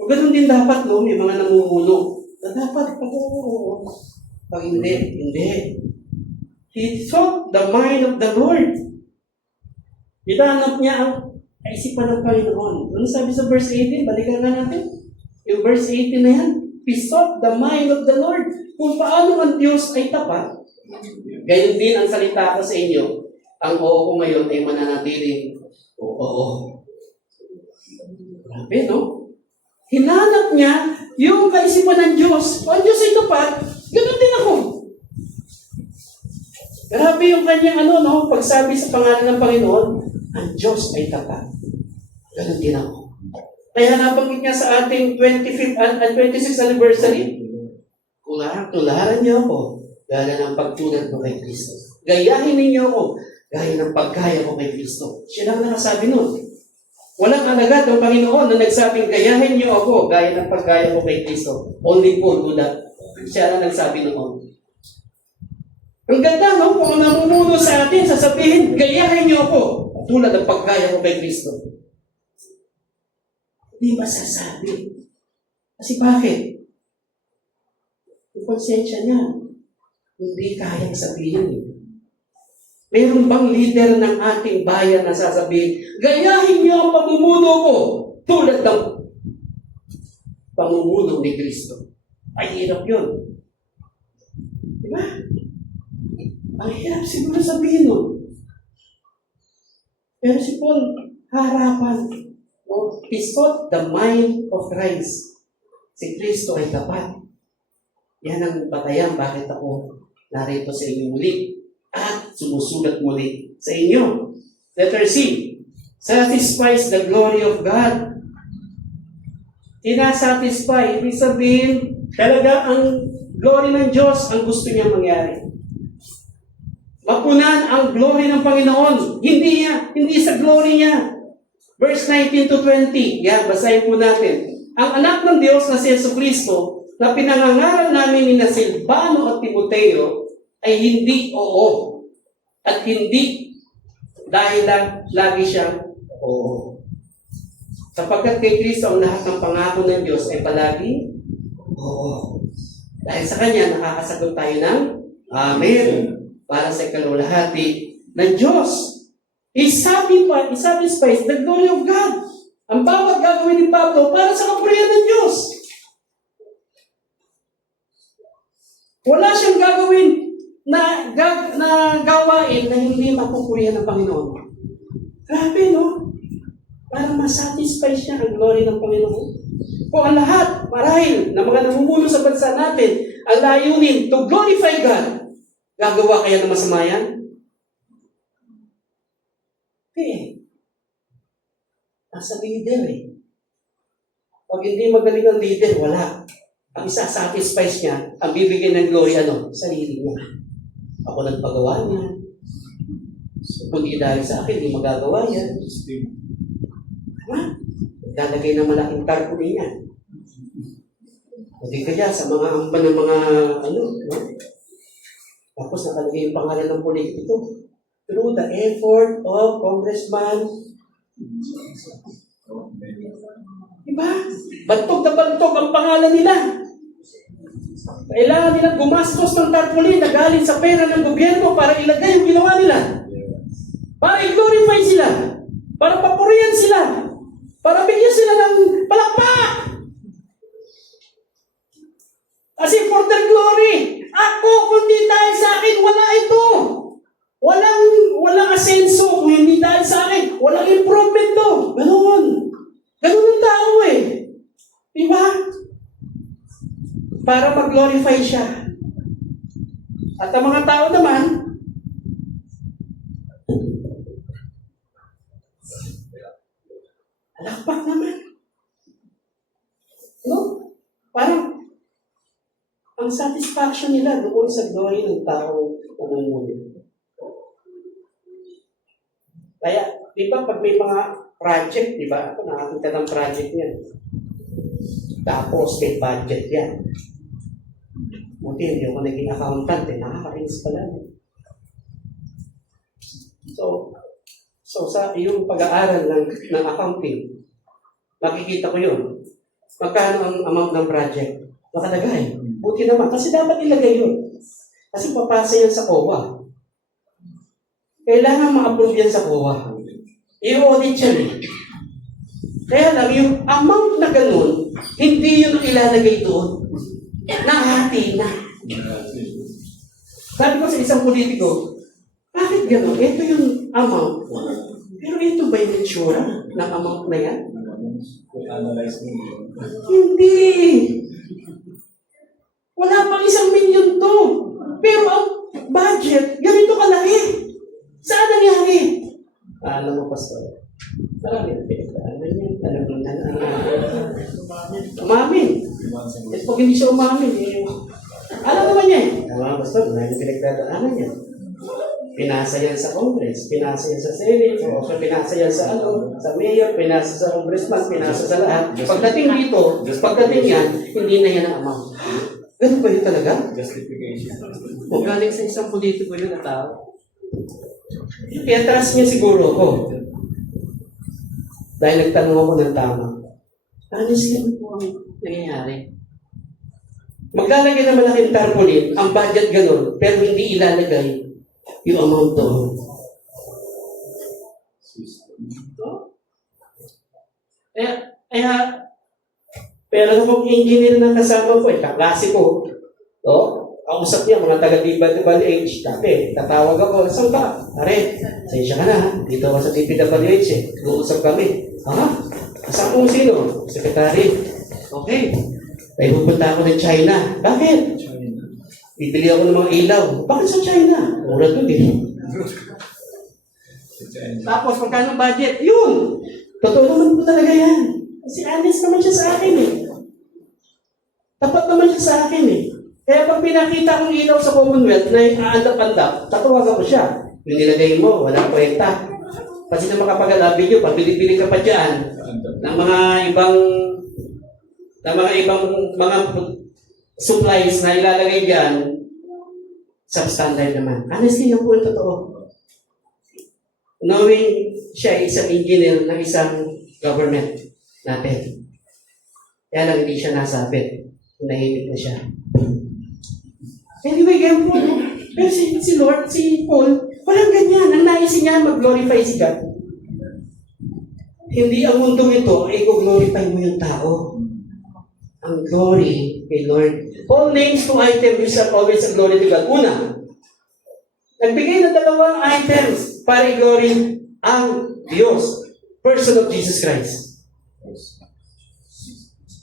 O ganun din dapat, no, yung mga namumuno. Na dapat, pag hindi. He thought the mind of the Lord. Hinanap niya ang kaisipan ng Panginoon. Ano sabi sa verse 18? Balikan na natin. Yung verse 18 na yan. He thought the mind of the Lord. Kung paano ang Diyos ay tapat, gayon din ang salita ko sa inyo. Ang oo ko ngayon ay mananatiling oo. Grabe, no? Hinanap niya yung kaisipan ng Diyos. Kung ang Diyos ay tapat, ganun din ako. Grabe yung kanyang pagsabi sa pangalan ng Panginoon, ang Diyos ay tapat. Ganun din ako. Kaya nabanggit niya sa ating 25th and 26th anniversary, tularan niyo ako, gaya ng pagtulad ko kay Kristo. Gayahin ninyo ako, gaya ng pagkaya ko kay Kristo. Siya lang nakasabi nun. Walang alagad ng Panginoon na nagsabing, gayahin niyo ako, gaya ng pagkaya ko kay Kristo. Only Paul do that. Siya lang nagsabi noon. Ang ganda, no? Kung namumuno sa atin, sasabihin, gayahin niyo ako, tulad ng pagkaya ko kay Kristo. Hindi masasabi. Kasi bakit? Yung konsensya niya, hindi kayang sabihin. Mayroon bang leader ng ating bayan na sasabihin, gayahin niyo ang pamumuno ko tulad ng pamumuno ni Kristo? Ay, hirap yun. Diba? Ang hirap siguro sabihin nun. Pero si Paul, harapan. He sought the mind of Christ. Si Kristo ay tapat. Yan ang batayan bakit ako narito sa inyo muli. At sumusulat muli sa inyo. Letter C, satisfies the glory of God. Tinasatisfy, ibig sabihin, talaga ang glory ng Diyos ang gusto niya mangyari. Mapunan ang glory ng Panginoon. Hindi sa glory niya. Verse 19 to 20. Yan, basahin po natin. Ang anak ng Diyos na si Jesucristo, na pinangangaral namin ni Silvano at Timoteo, ay hindi oo. At hindi dahil lagi siyang oo. Sapagkat kay Kristo ang lahat ng pangako ng Diyos ay palagi oo. Dahil sa Kanya, nakakasagot tayo ng Amen. Para sa ikalulahati ng Diyos. Satisfies the glory of God. Ang bawat gagawin ni Pablo para sa kapurihan ng Diyos. Wala siyang gagawin na gawain na hindi mapupurihan ng Panginoon. Grabe, no? Para masatisfy siya ang glory ng Panginoon. Kung ang lahat, marahil, na mga namumuno sa bansa natin, ang layunin to glorify God, gagawa kaya ng masama yan? Nasa leader eh. Pag hindi magaling ang leader, wala. Ang isa satisfies niya, ang bibigyan ng glory, sarili niya. Ako nagpagawa niya. So, kung di dahil sa akin, hindi magagawa yan. Diba? Naglalagay ng malaking tarpaulin niya. Hindi kaya sa mga amban ng mga no? Tapos nakalagay yung pangalan ng politiko. Through the effort of Congressman. Diba? Bantog na bantog ang pangalan nila. Kailangan nila gumastos ng tarpaulin na galing sa pera ng gobyerno para ilagay yung ginawa nila. Para i-glorify sila. Para papurihan sila. Para bigyan sila ng palakpak. Kasi for their glory. Ako, kundi dahil sa akin, wala ito. Walang asenso kung hindi dahil sa akin. Walang improvement to. Ganoon. Ganoon ang tao eh. Diba? Para mag-glorify siya. At ang mga tao naman, alakpak naman. No? Parang, ang satisfaction nila doon sa glory ng tao umumunin. Kaya, di ba, pag may mga project, di ba, ako nakakita ng project niyan. Tapos, may budget yan. Buti, hindi ako naging accountant, nakakainis pala. So sa yung pag-aaral ng accounting, makikita ko yun. Magkano ang amount ng project? Nakalagay. Buti naman, kasi dapat ilagay yun. Kasi papasa yan sa COA. Kailangan ma-approve yan sa COA. I-audit yan eh. Kaya lang, yung amount na ganun, hindi yun ilalagay doon. Nahati na. Sabi ko sa isang politiko, bakit gano'n? Ito yung amount. Pero ito ba yung itsura ng amount na yan? Hindi. Wala pang 1 milyon to. Pero ang budget, ganito kalaki. Saan nangyari? Alam mo, Pastor. Marami na pinagdaanan yan. Alam mo na. Umamin. At pag hindi siya umamin, alam naman niya eh. Tama, Pastor. Marami na pinagdaanan yan. Pinasa yan sa Congress, pinasa yan sa Senate, o pinasa yan sa sa mayor, pinasa sa congressman, pinasa sa lahat. Pagdating dito, pagdating yan, hindi na yan ang amount. Ganun ba yun talaga? Justification. O galing sa isang politiko yun na tao. Kaya trust niya siguro ako. Dahil nagtanong ako ng tama. Honestly, ano po ang nangyayari? Maglalagay ng malaking tarpaulin, ang budget ganun, pero hindi ilalagay yung amount doon. Pero kung engineer na kasama ko, kaklase ko, ang usap niya, mga taga-DPWH, dati, tatawag ako, saan ka? Pare, sensya ka na, dito ako sa DPWH, uusap kami. Kasama mo sino? Sekretary. Okay. Ay, pupunta ako ng China. Bakit? Bibili ako ng mga ilaw. Bakit sa China? Mura doon eh. Tapos, magkano budget? Yun! Totoo naman po talaga yan. Kasi honest naman siya sa akin eh. Tapat naman siya sa akin eh. Kaya pag pinakita kong ilaw sa Commonwealth na aandap-andap, tatawagan ko siya. Yung nilagay mo, walang kwenta. Kasi na makapag-alabi nyo, pag pinipili ka pa dyan, ng mga ibang mga supplies na ilalagay dyan, substandard naman. Honestly, yung po yung totoo. Knowing siya ay isang engineer ng isang government natin. Kaya lang hindi siya nasabit. Nahimik na siya. Anyway, ganyan po. Pero si Lord, si Paul, walang ganyan. Ang naisin niya, mag-glorify si God. Hindi ang mundong ito ay glorify mo yung tao. Ang glory kay Lord. Paul names two items which are always a glory to God. Una, nagbigay ng dalawang items para i-glory ang Diyos. Person of Jesus Christ.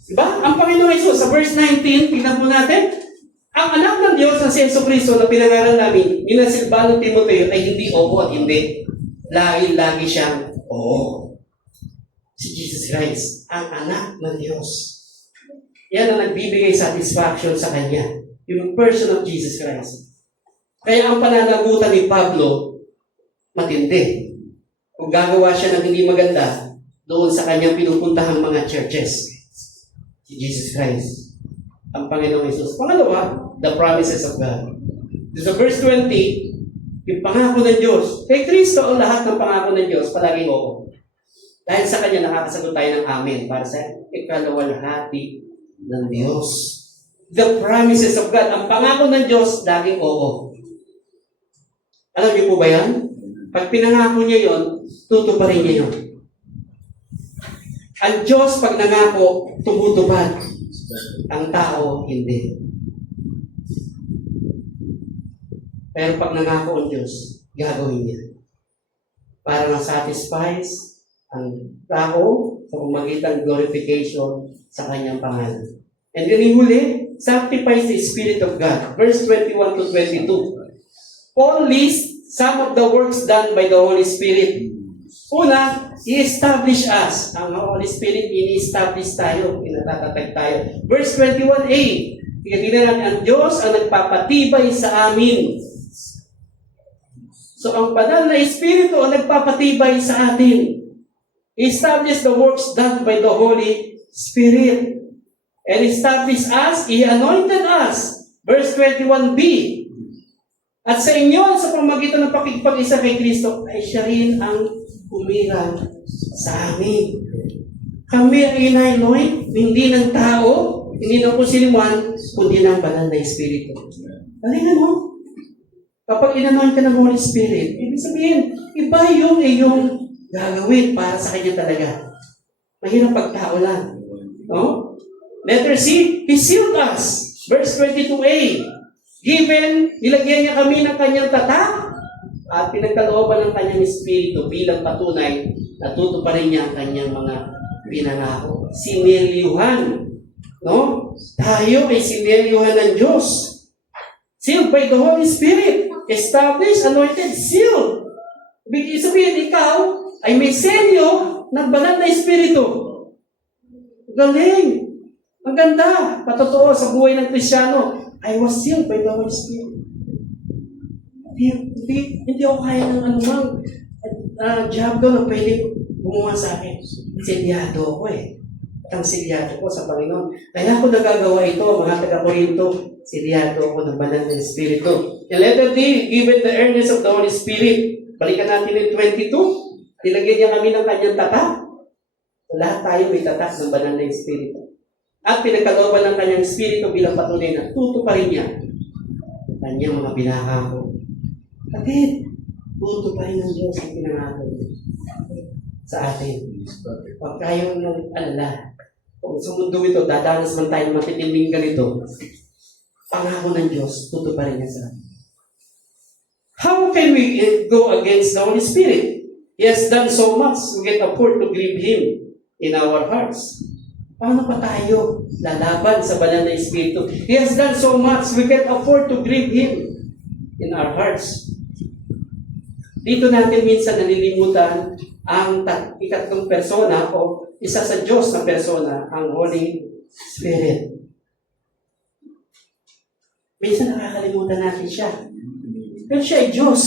Diba? Ang Panginoon Jesus, sa verse 19, tingnan po natin, ang anak ng Diyos na si Yesu Cristo na pinangaral namin, minasilba ng Timoteo ay hindi opo at hindi. Lagi siyang oo. Si Jesus Christ, ang anak ng Diyos. Yan ang nagbibigay satisfaction sa Kanya. Yung person of Jesus Christ. Kaya ang pananagutan ni Pablo, matindi. Kung gagawa siya ng hindi maganda, doon sa kanyang pinupuntahang mga churches. Si Jesus Christ, ang Panginoong Jesus. Pangalawa, the promises of God. Sa verse 20, yung pangako ng Diyos. Kay Kristo, ang lahat ng pangako ng Diyos, palagi oo. Dahil sa Kanya, nakakasagot tayo ng amen para sa ikalawalhati ng Diyos. The promises of God. Ang pangako ng Diyos, laging oo. Alam niyo po ba yan? Pag pinangako niya yon, tutuparin niya yon. Ang Diyos, pag nangako, tumutupad. Ang tao, hindi. Pero pag nangako ang Diyos, gagawin niya. Para ma-satisfies ang tao sa pamagitan glorification sa kanyang pangalan. And then huli, sanctifies the Spirit of God. Verse 21 to 22. Paul lists some of the works done by the Holy Spirit. Una, i-establish us. Ang Holy Spirit, ini-establish tayo. Pinatatatag tayo. Verse 21a. Tingnan natin, ang Diyos ang nagpapatibay sa amin. So, ang banal na Espiritu ang nagpapatibay sa atin. Establish the works done by the Holy Spirit. And establish us, i-anointed us. Verse 21b. At sa inyo, sa pamagitan ng pakikipag-isa kay Kristo, ay siya rin ang humirang sa amin. Kami ay ina-anoint, hindi ng tao, hindi ng kusilman, kundi ng banal na Espiritu. Galing ano? Kapag in-anoint ka ng Holy Spirit, ibig sabihin, iba yung iyong gagawin para sa Kanya talaga. Mahirap pag-tao lang. No? Letter C, He sealed us. Verse 22a. Given, nilagyan niya kami ng Kanyang tatak at pinagkalooban ng Kanyang Espiritu bilang patunay na tutuparin niya ang Kanyang mga pinangako. Sinelyuhan. No? Tayo ay sinelyuhan ng Diyos. Sealed by the Holy Spirit. Established, anointed, sealed. Ibig sabihin, ikaw ay may selyo ng banal na Espiritu. Galing. Ang ganda. Patotoo sa buhay ng Kristiyano. I was sealed by the Holy Spirit. Hindi ako kaya ng anumang job doon na pwede gumawa sa akin. Silyado ako eh. At ang silyado ko sa Panginoon. Kaya ako nagagawa ito, mga taga-Korinto. Silyado ako ng banal na Espiritu. And letter D, given the earnest of the Holy Spirit. Balikan natin yung 22. Nilagyan niya kami ng Kanyang tatak. Lahat tayo may tatak ng banal na Espiritu. At pinagkalooban ng Kanyang Espiritu bilang patunay na tutuparin niya Kanyang mga pinangako. Kapit, tutuparin ng Diyos ang pinangako niya sa atin. Huwag tayong alala. Kung sa mundo ito, dadanas man tayo ng matitinding ganito, pangako ng Diyos, tutuparin niya sa atin. How can we go against the Holy Spirit? He has done so much, we can afford to grieve Him in our hearts. Paano pa tayo lalaban sa banal na Espiritu? He has done so much, we can afford to grieve Him in our hearts. Dito natin minsan nalilimutan ang ikatlong persona o isa sa Diyos na persona, ang Holy Spirit. Minsan nakakalimutan natin siya. Pero siya ay Diyos.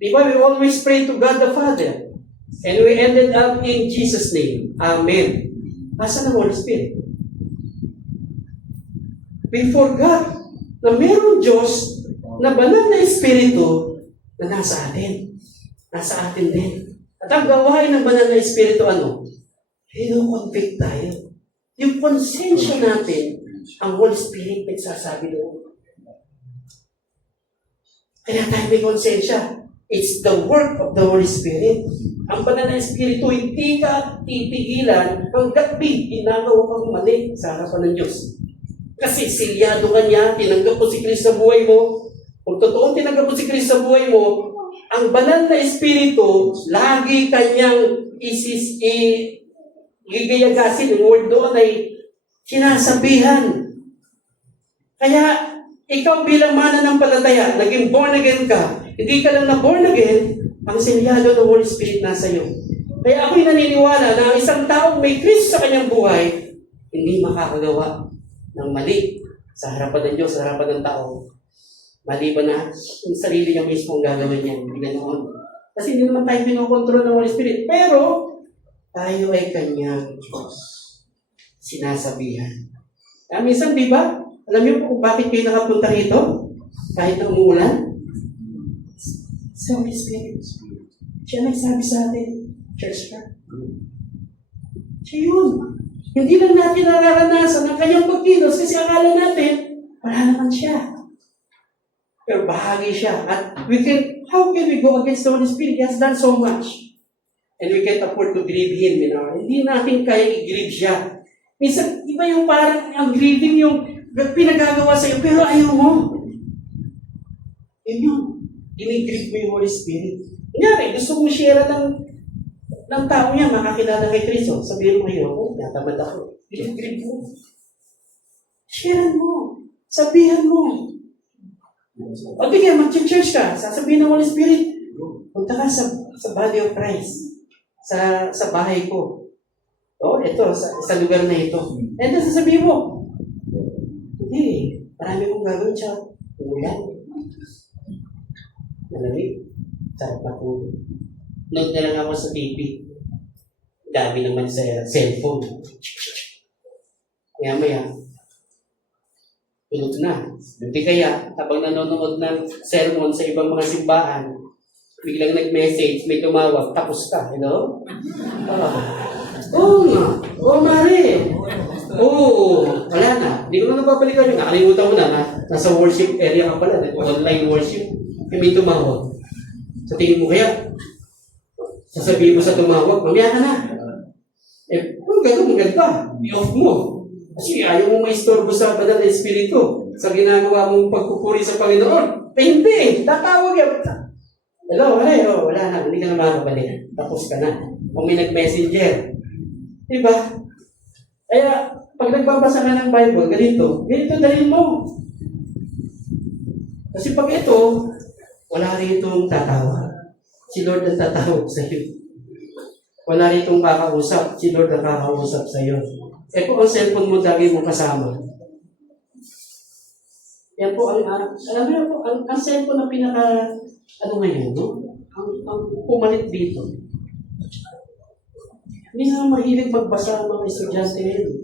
Di ba? We always pray to God the Father. And we ended up in Jesus' name. Amen. Nasaan ang Holy Spirit? We forgot na mayroong Diyos na banal na Espiritu na nasa atin. Nasa atin din. At ang gawain ng banal na Espiritu ano? Hino-convict tayo. Yung konsensya natin, ang Holy Spirit nagsasabi doon. Kaya tayo may konsensya. It's the work of the Holy Spirit. Ang banal na Espiritu, hindi ka titigilan hanggat ginagawa kang mali sa harapan ng Diyos. Kasi silyado ka niya, tinanggap mo si Kristo sa buhay mo. Kung totoong tinanggap mo si Kristo sa buhay mo, ang banal na Espiritu, lagi kanyang gigayagasin. Yung word doon ay sinasabihan. Kaya, ikaw bilang mananampalataya, naging born again ka, hindi ka lang na born again, ang silyado ng Holy Spirit nasa iyo. Kaya ako'y naniniwala na ang isang taong may Kristo sa kanyang buhay, hindi makakagawa ng mali sa harapan ng Diyos, sa harapan ng tao. Maliban na yung sarili niya mismo ang gagawin niya, hindi ganoon. Kasi hindi naman tayo pinokontrol ng Holy Spirit. Pero, tayo ay kanyang Diyos. Sinasabihan. Kaya minsan, di ba? Alam niyo kung bakit kayo nakapunta rito? Kahit na umuulan? Sa Holy Spirit. Siya nagsabi sa atin, church ka. Siya yun. Hindi lang natin nararanasan ang kanyang pagkilos kasi akala natin, wala naman siya. Pero bahagi siya. At how can we go against the Holy Spirit? He has done so much. And we can't afford to grieve Him. Hindi natin kaya i-grieve siya. Minsan, iba yung parang ang grieving yung pinagagawa sa'yo, pero ayaw mo. Yun yun. Ini-grieve mo yung Holy Spirit. Kunyari, gusto mong share ng tao niya makakilala kay Kristo. Sabihin mo ngayon, natamad ako. Ini-grieve mo. Share mo. Sabihan mo. O tigyan, mag-church ka. Sasabihin ng Holy Spirit, punta ka sa body of Christ. Sa bahay ko. O, ito, sa lugar na ito. And then sasabihin mo, hindi, marami kong gagawin siya. Umulan. Malamig. Sarap na po. Note na lang ako sa TV. Dami naman sa cellphone. Maya-maya. Tulog na. Hindi kaya, habang nanonood ng sermon sa ibang mga simbahan, biglang nag-message, may tumawag, tapos ka, you know? Oo nga. Oo, Mare. Oo, wala na. Hindi ko na napapalikan yun. Nakalimutan mo na, nasa worship area ka pala, online worship. May tumawag. Sa tingin mo kaya, sasabihin mo sa tumawag, mamaya ka na. Kung gano'n, maganda. I-off mo. Kasi ayaw mo maistorbo sa banal na Espiritu sa ginagawa mong pagpupuri sa Panginoon. Hindi. Tatawag yan. Hello, wala na. Hindi ka na makakabalik. Tapos ka na. Kung may nag-messenger. Diba? Kaya, pag nagbabasa ka ng Bible, ganito dalhin mo. Kasi pag ito, wala rin itong tatawag. Si Lord ang tatawag sa iyo. Wala rin itong kakausap. Si Lord ang kakausap sa iyo. Kung ang cellphone mo lagi mong kasama. Yan po, alam mo po, ang cellphone na ngayon, no? Ang pumalit dito. Hindi na mahilig magbasa ang mga estudyante ngayon.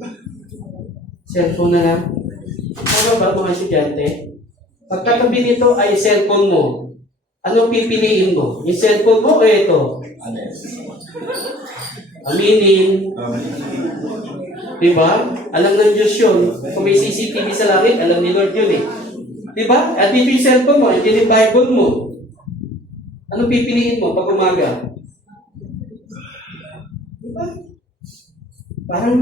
Cellphone na lang. Ano ba mga estudyante? Pagkatabi nito ay cellphone mo. Anong pipiliin mo? Yung cellphone mo o ito? Aminin. Diba? Alam ng Diyos yun. Kung may CCTV sa langit, alam ni Lord yun eh. Diba? At dito yung cellphone mo, at yung Bible mo. Anong pipiliin mo pag umaga? Diba? Parang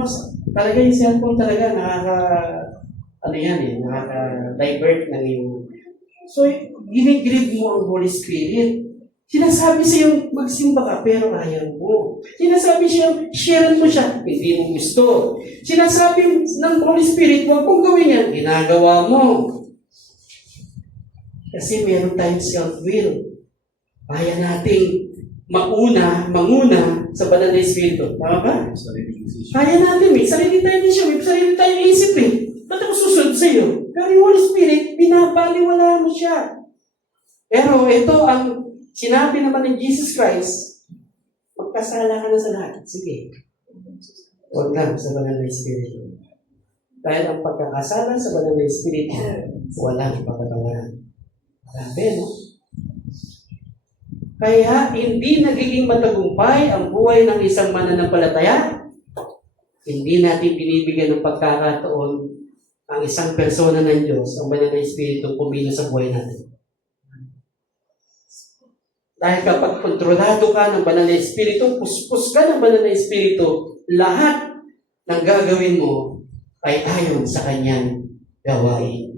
talaga yung cellphone talaga nakaka-divert ng yung. So, ginigrieve mo ang Holy Spirit. Sinasabi sa'yo, magsimba ka, pero ayaw mo. Sinasabi sa'yo, share mo siya, hindi mo gusto. Sinasabi ng Holy Spirit, huwag mong gawin yan, ginagawa mo. Kasi meron tayong self-will. Kaya nating manguna sa banal na Espiritu. Tama ba? Kaya natin, may sarili tayong desisyon, may sarili tayong isip eh. Ba't ako susunod sa iyo? Pero yung Holy Spirit, pinapaliwala mo siya. Pero ito ang sinabi naman ni Jesus Christ, magkasala ka na sa lahat. Sige. Huwag lang sa banal na Espiritu. Dahil ang pagkakasala sa banal na Espiritu, walang ipapatawaran. Grabe, no? Kaya hindi nagiging matagumpay ang buhay ng isang mananampalataya. Hindi natin binibigyan ng pagkakataon ang isang persona ng Diyos, ang banal na Espiritu, pumilo sa buhay natin. Dahil kapag kontrolado ka ng banal na Espiritu, puspos ka ng banal na Espiritu, lahat ng gagawin mo ay ayon sa kanyang gawain.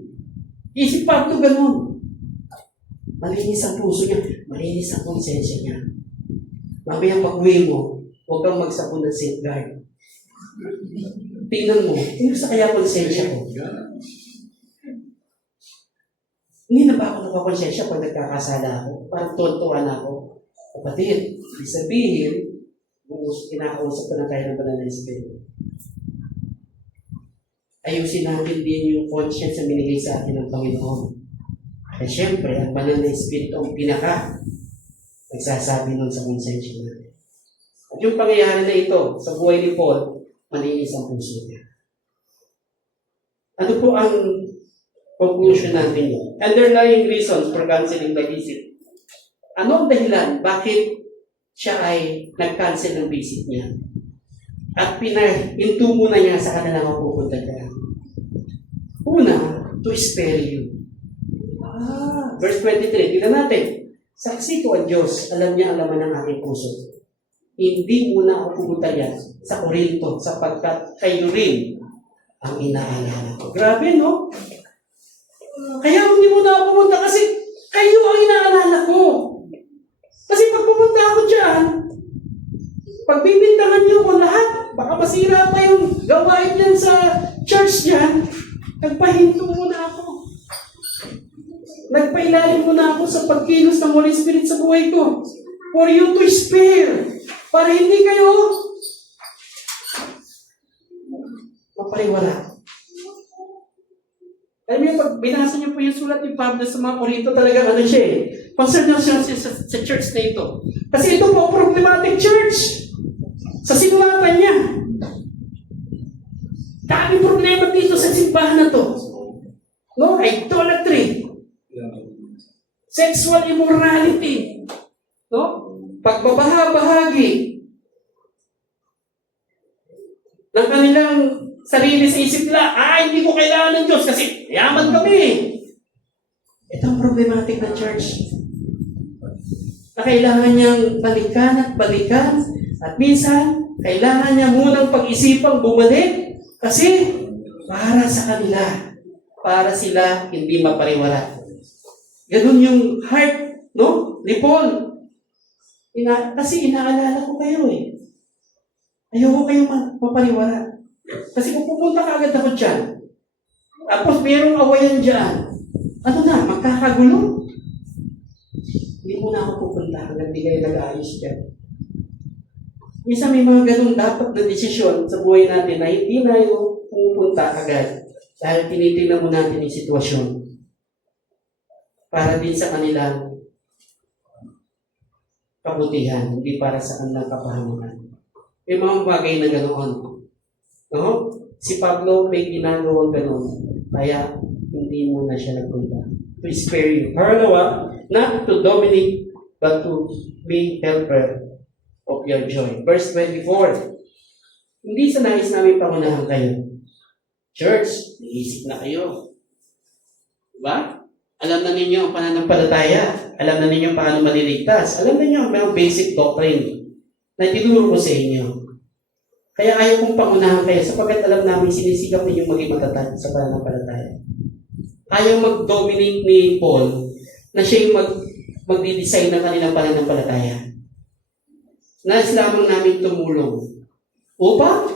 Isip pa ito ganun. Malinis ang puso niya, malinis ang konsensya niya. Mamaya pag-uwi mo, huwag kang magsabon ng safeguard. Tingnan mo, sa kaya konsensya ko? Hindi na ba ako nakakonsensya pag nagkakasala ako? Parang tuwan-tuwan ako. Kapatid, ibig sabihin, kinakausap ka na tayo ng banal na Espiritu. Ayusin natin din yung conscience na binigay sa atin ng Panginoon. At syempre, ang banal na Espiritu ang nagsasabi nun sa konsensya natin. At yung pangyayari na ito sa buhay ni Paul, malinis ang puso niya. Ano po ang conclusion natin yun? Underlying reasons for canceling the visit. Ano ang dahilan? Bakit siya ay nag-cancel ng visit niya? At pinahinto muna niya sa kanilang mapupunta niya. Una, to spare you. Verse 23, tignan natin. Saksi ko ang Diyos, alam niya ang laman ng aking puso. Hindi muna ako pupunta yan sa Corinto sapagkat kayo rin ang inaalala ko. Grabe, no? Kaya hindi muna ako pumunta kasi kayo ang inaalala ko. Kasi pag pumunta ako dyan, pagbibintangan niyo ko lahat, baka masira pa yung gawain niyan sa church niyan, nagpahinto muna ako. Nagpailalim muna ako sa pagkilos ng Holy Spirit sa buhay ko. For you to spare. Para hindi kayo mapariwala. Alam niyo, pag binasa niyo po yung sulat ni Pablo sa mga Korinto, talagang ano siya eh. Concern siya sa church na ito. Kasi ito po problematic church. Sa sinulatan niya. Dami problema dito sa simbahan na to. No? Idolatry. Sexual immorality. No? Pagbabaha-bahagi ng kanilang sarili sa isip nila, hindi ko kailangan ng Diyos kasi yaman kami. Ito ang problematic na church. Na kailangan niyang balikan at balikan at minsan, kailangan niya munang pag-isipang bumalik kasi para sa kanila, para sila hindi mapariwara. Ganun yung heart, no? Ni Paul. Kasi inaalala ko kayo eh. Ayoko kayong mapariwara. Kasi kung pupunta ka agad ako dyan, tapos mayroong awayan dyan, ano na, magkakagulo? Hindi mo na ako pupunta hanggang di kayo nag-aayos dyan. Minsan may mga ganun dapat na desisyon sa buhay natin na hindi na yung pupunta agad dahil tinitingnan mo natin yung sitwasyon para din sa kanilang kabutihan, hindi para sa kanilang kapahamukan. May mga bagay na ganoon. No? Si Pablo may ginagawang ganoon, kaya hindi mo na siya nagpunta. To spare you. Pangalawa, not to dominate, but to be helper of your joy. Verse 24. Hindi sa nais namin pangunahan kayo. Church, iisip na kayo. Diba? Alam na ninyo ang pananampalataya. Alam na ninyo paano maliligtas. Alam na ninyo ang mga basic doctrine na tinuro ko sa inyo. Kaya ayaw kong pangunahan kayo sapagkat alam namin sinisikap ninyo maging matatag sa pananampalataya. Ayaw mag-dominate ni Paul na siya yung mag-design ng kanilang pananampalataya. Nais lamang namin tumulong upang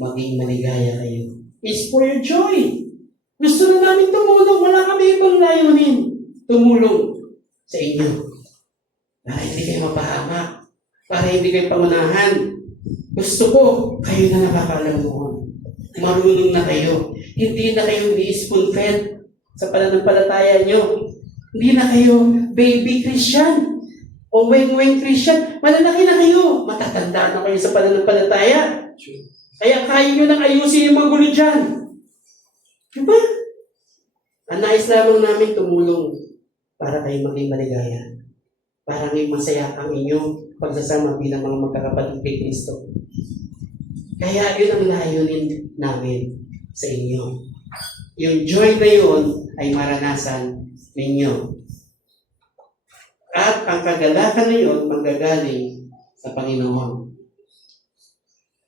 maging maligaya kayo. It's for your joy. Gusto na namin tumulong. Wala kami ibang layunin. tumulong sa inyo. Para hindi kayo mapahamak. Para hindi kayo pangunahan. Gusto ko, kayo na nakakaalam noon. Marunong na kayo. Hindi na kayo ni-spoon fed sa pananampalataya nyo. Hindi na kayo baby Christian o weng-weng Christian. Malalaki na kayo. Matatanda na kayo sa pananampalataya. Kaya kaya nyo nang ayusin yung mga gulo dyan. Diba? Ang nais lamang namin tumulong para kayo maging maligaya. Para maging masaya ang inyong pagsasama bilang mga magkakapatid kay Kristo. Kaya yun ang layunin namin sa inyo. Yung joy na yun ay maranasan ninyo. At ang kagalakan na yun manggagaling sa Panginoon.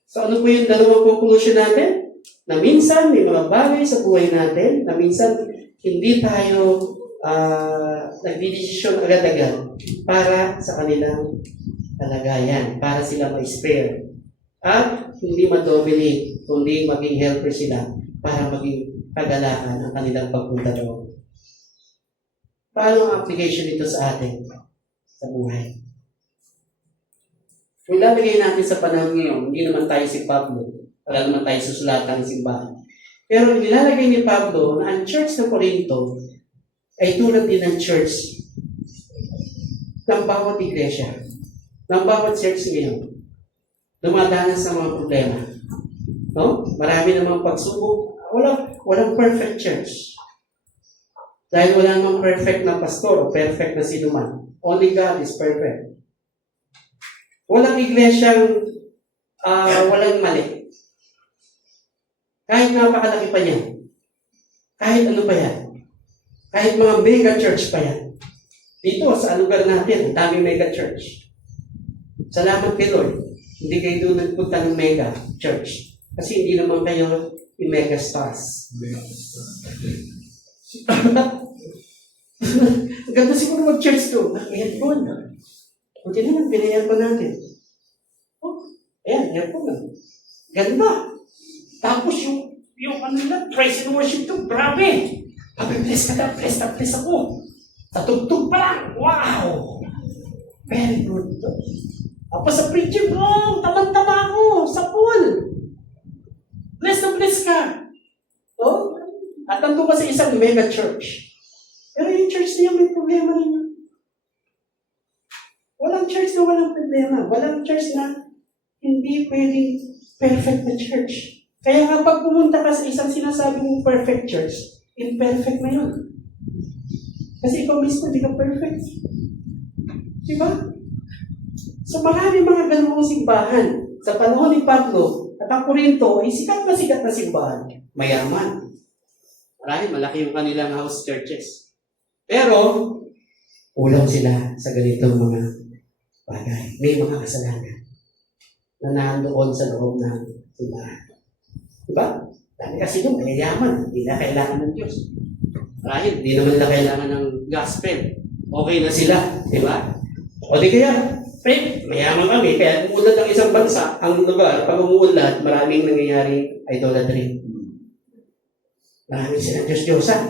So ano po yung dalawang conclusion natin? Na minsan may mga bagay sa buhay natin, na minsan hindi tayo nagdidesisyon agad-agad para sa kanilang kalagayan, para sila ma-spare. At hindi ma-dominate, kundi maging helper sila para maging kagalakan ang kanilang pagpunta doon. Paano ang application nito sa atin, sa buhay? Kung lalagay natin sa panahon ngayon, hindi naman tayo si Pablo, wala naman tayo susulatan ng simbahan. Pero nilalagay ni Pablo na ang church ng Corinto ay tulad din ng church ng bawat iglesia, ng bawat church ngayon. Dumadanas sa mga problema. No? Marami namang pagsubok. Walang perfect church. Dahil wala namang perfect na pastor o perfect na sinuman. Only God is perfect. Walang iglesyang walang mali. Kahit napakalaki pa yan. Kahit ano pa yan. Kahit mga mega church pa yan. Dito sa lugar natin, ang daming mega church. Salamat kay Lord. Hindi kayo doon nagpunta ng mega church. Kasi hindi naman kayo yung mega stars. Ganda siguro mag-church doon. Aircon. Buti naman, pinayarcon natin. Oh, ayan, aircon na. Ganda. Tapos yung ano na, praise and worship to, grabe. Papi-bless ka na, bless ako. Tatugtog pa lang. Wow! Very good. Tapos sa preacher, tamang-tama ako sa pool. Bless na bless ka. Oh? At nandun ka sa isang mega church. Pero yung church niya may problema rin. Walang church na walang problema. Walang church na hindi pwedeng perfect na church. Kaya kapag pumunta ka sa isang sinasabi mong perfect church, imperfect na yun. Kasi ikaw mismo, hindi ka perfect. Diba? So marami mga ganung simbahan. Sa panahon ni Pablo at ang Corinto ay sikat na simbahan. Mayaman. Marami, malaki yung kanilang house churches. Pero, kulang sila sa ganitong mga bagay. May mga kasalanan na nandoon sa loob ng simbahan. Diba? Dahil kasi doon, mayayaman. Hindi na kailangan ng Diyos. Marami, hindi naman nila kailangan ng gospel. Okay na sila. Diba? O di kaya, mayaman kami, kaya umuulad ng isang bansa, ang lugar, pag umuulad, maraming nangyayaring idolatry. Maraming silang Diyos-Diyosan.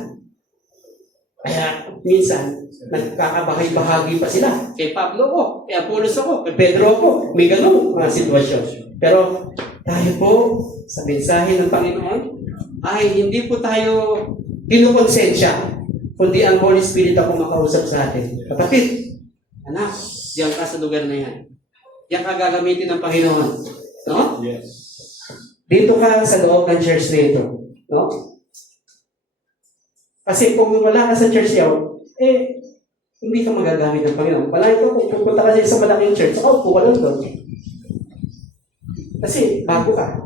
Kaya minsan, nagkakabahay-bahagi pa sila. Kay Pablo ko, kay Apolos ako, kay Pedro ako, may ganun mga sitwasyon. Pero tayo po, sa mensahe ng Panginoon, ay hindi po tayo kinukonsensya, kundi ang Holy Spirit ako makausap sa atin. Kapatid, anak, diyan ka sa lugar na yan. Diyan ka gagamitin ng Panginoon. No? Yes. Dito ka sa loob ng church na ito. No? Kasi kung wala ka sa church yaw, hindi ka magagamit ng Panginoon. Wala ito, kung pupunta ka sa malaking church, upo ka lang doon. Kasi bago ka.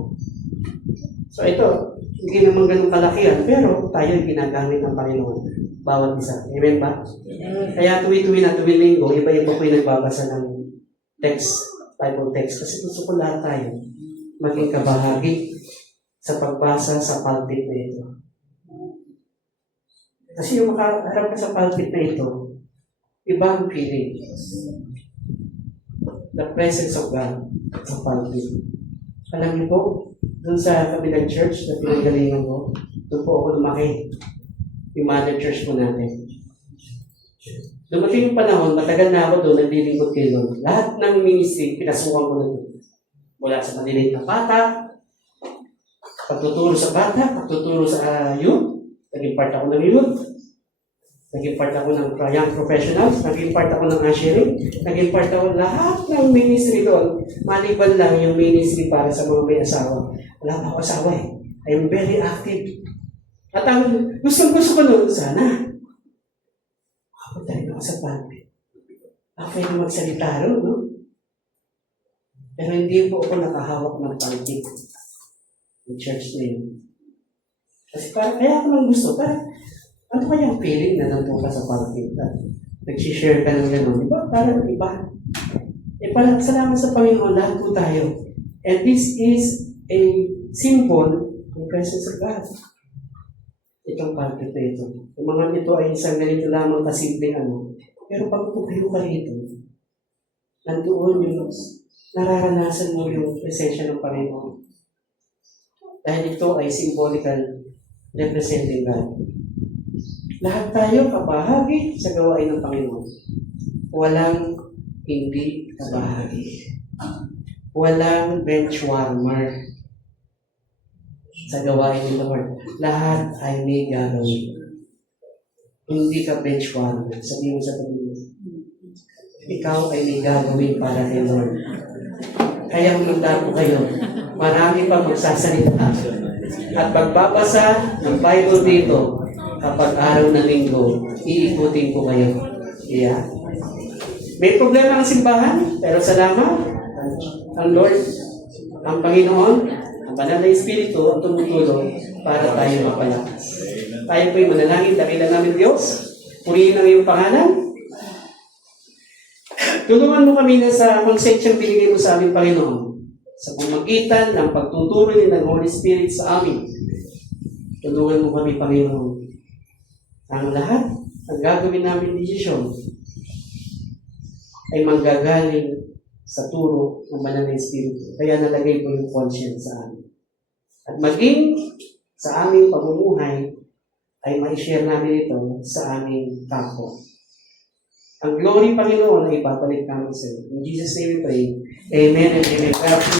So ito, hindi naman ganun kalakihan, pero tayo yung ginagamit ng Panginoon. Bawat isa. Amen ba? Kaya tuwi-tuwi na tuwing linggo, iba-iba ko yung nagbabasa ng text, Bible text. Kasi gusto ko lahat tayo maging kabahagi sa pagbasa sa pulpit na ito. Kasi yung makaharap ka sa pulpit na ito, iba ang feeling. The presence of God sa pulpit. Alam niyo po, doon sa kabilang church na pinagalingan ko, doon po ako lumaki. Yung mother church po natin. Dumating yung panahon, matagal na ako doon, naglilingkod kayo doon. Lahat ng ministry, pinasukan ko na doon. Mula sa maliliit na bata, pagtuturo sa bata, pagtuturo sa youth, naging part ako ng youth, naging part ako ng young professionals, naging part ako ng ushering, naging part ako lahat ng ministry doon. Maliban lang yung ministry para sa mga may asawa. Wala pa ako asawa eh. I'm very active. At ang gusto ko noon, sana. Ako tayo ako sa pulpit. Ako pwede magsalita ron, no? Pero hindi po ako nakahawak ng pulpit. Yung church na yun. Kasi kaya ako lang gusto, ano kayang feeling na nandun ka sa pulpit? Nag-share ka ng gano'n, di ba? Parang iba. Parang salamat sa Panginoon, lahat po tayo. And this is a symbol ng presence of God. Itong pulpit na ito. Yung mga ito ay isang ganito lamang kasimpleng ano. Pero pag tumayo ka rito, nandoon yung nararanasan mo yung presensya ng Panginoon. Dahil ito ay symbolical representing God. Lahat tayo kabahagi sa gawain ng Panginoon. Walang hindi kabahagi. Walang benchwarmer sa gawain ng Lord. Lahat ay may gagawin. Hindi ka benchwarmer. Sabihin mo sa Panginoon, ikaw ay may gagawin para kay Lord. Kaya magdako kayo. Marami pa magsasalita. At magbabasa ng Bible dito kapag araw ng linggo, iikutin ko kayo. Yeah. May problema ang simbahan, pero salamat. Ang Lord, ang Panginoon, ang Banal na Espiritu ang tumutulong para tayo mapalakas. Tayo po'y manalangin, dakilan namin Diyos. Purihin ang iyong pangalan. Tulungan mo kami na sa konseksyon binigay mo sa aming Panginoon sa pamagitan ng pagtuturo ng Holy Spirit sa amin. Tulungan mo kami, Panginoon. Ang lahat ng gagawin namin desisyon ay manggagaling sa turo ng Banal na Espiritu. Kaya nalagay ko yung conscience sa amin. At maging sa aming pamumuhay ay ma-share namin ito sa aming kapwa. Ang glory, Panginoon, ay babalik namin sa iyo. In Jesus' name we pray. Amen and amen.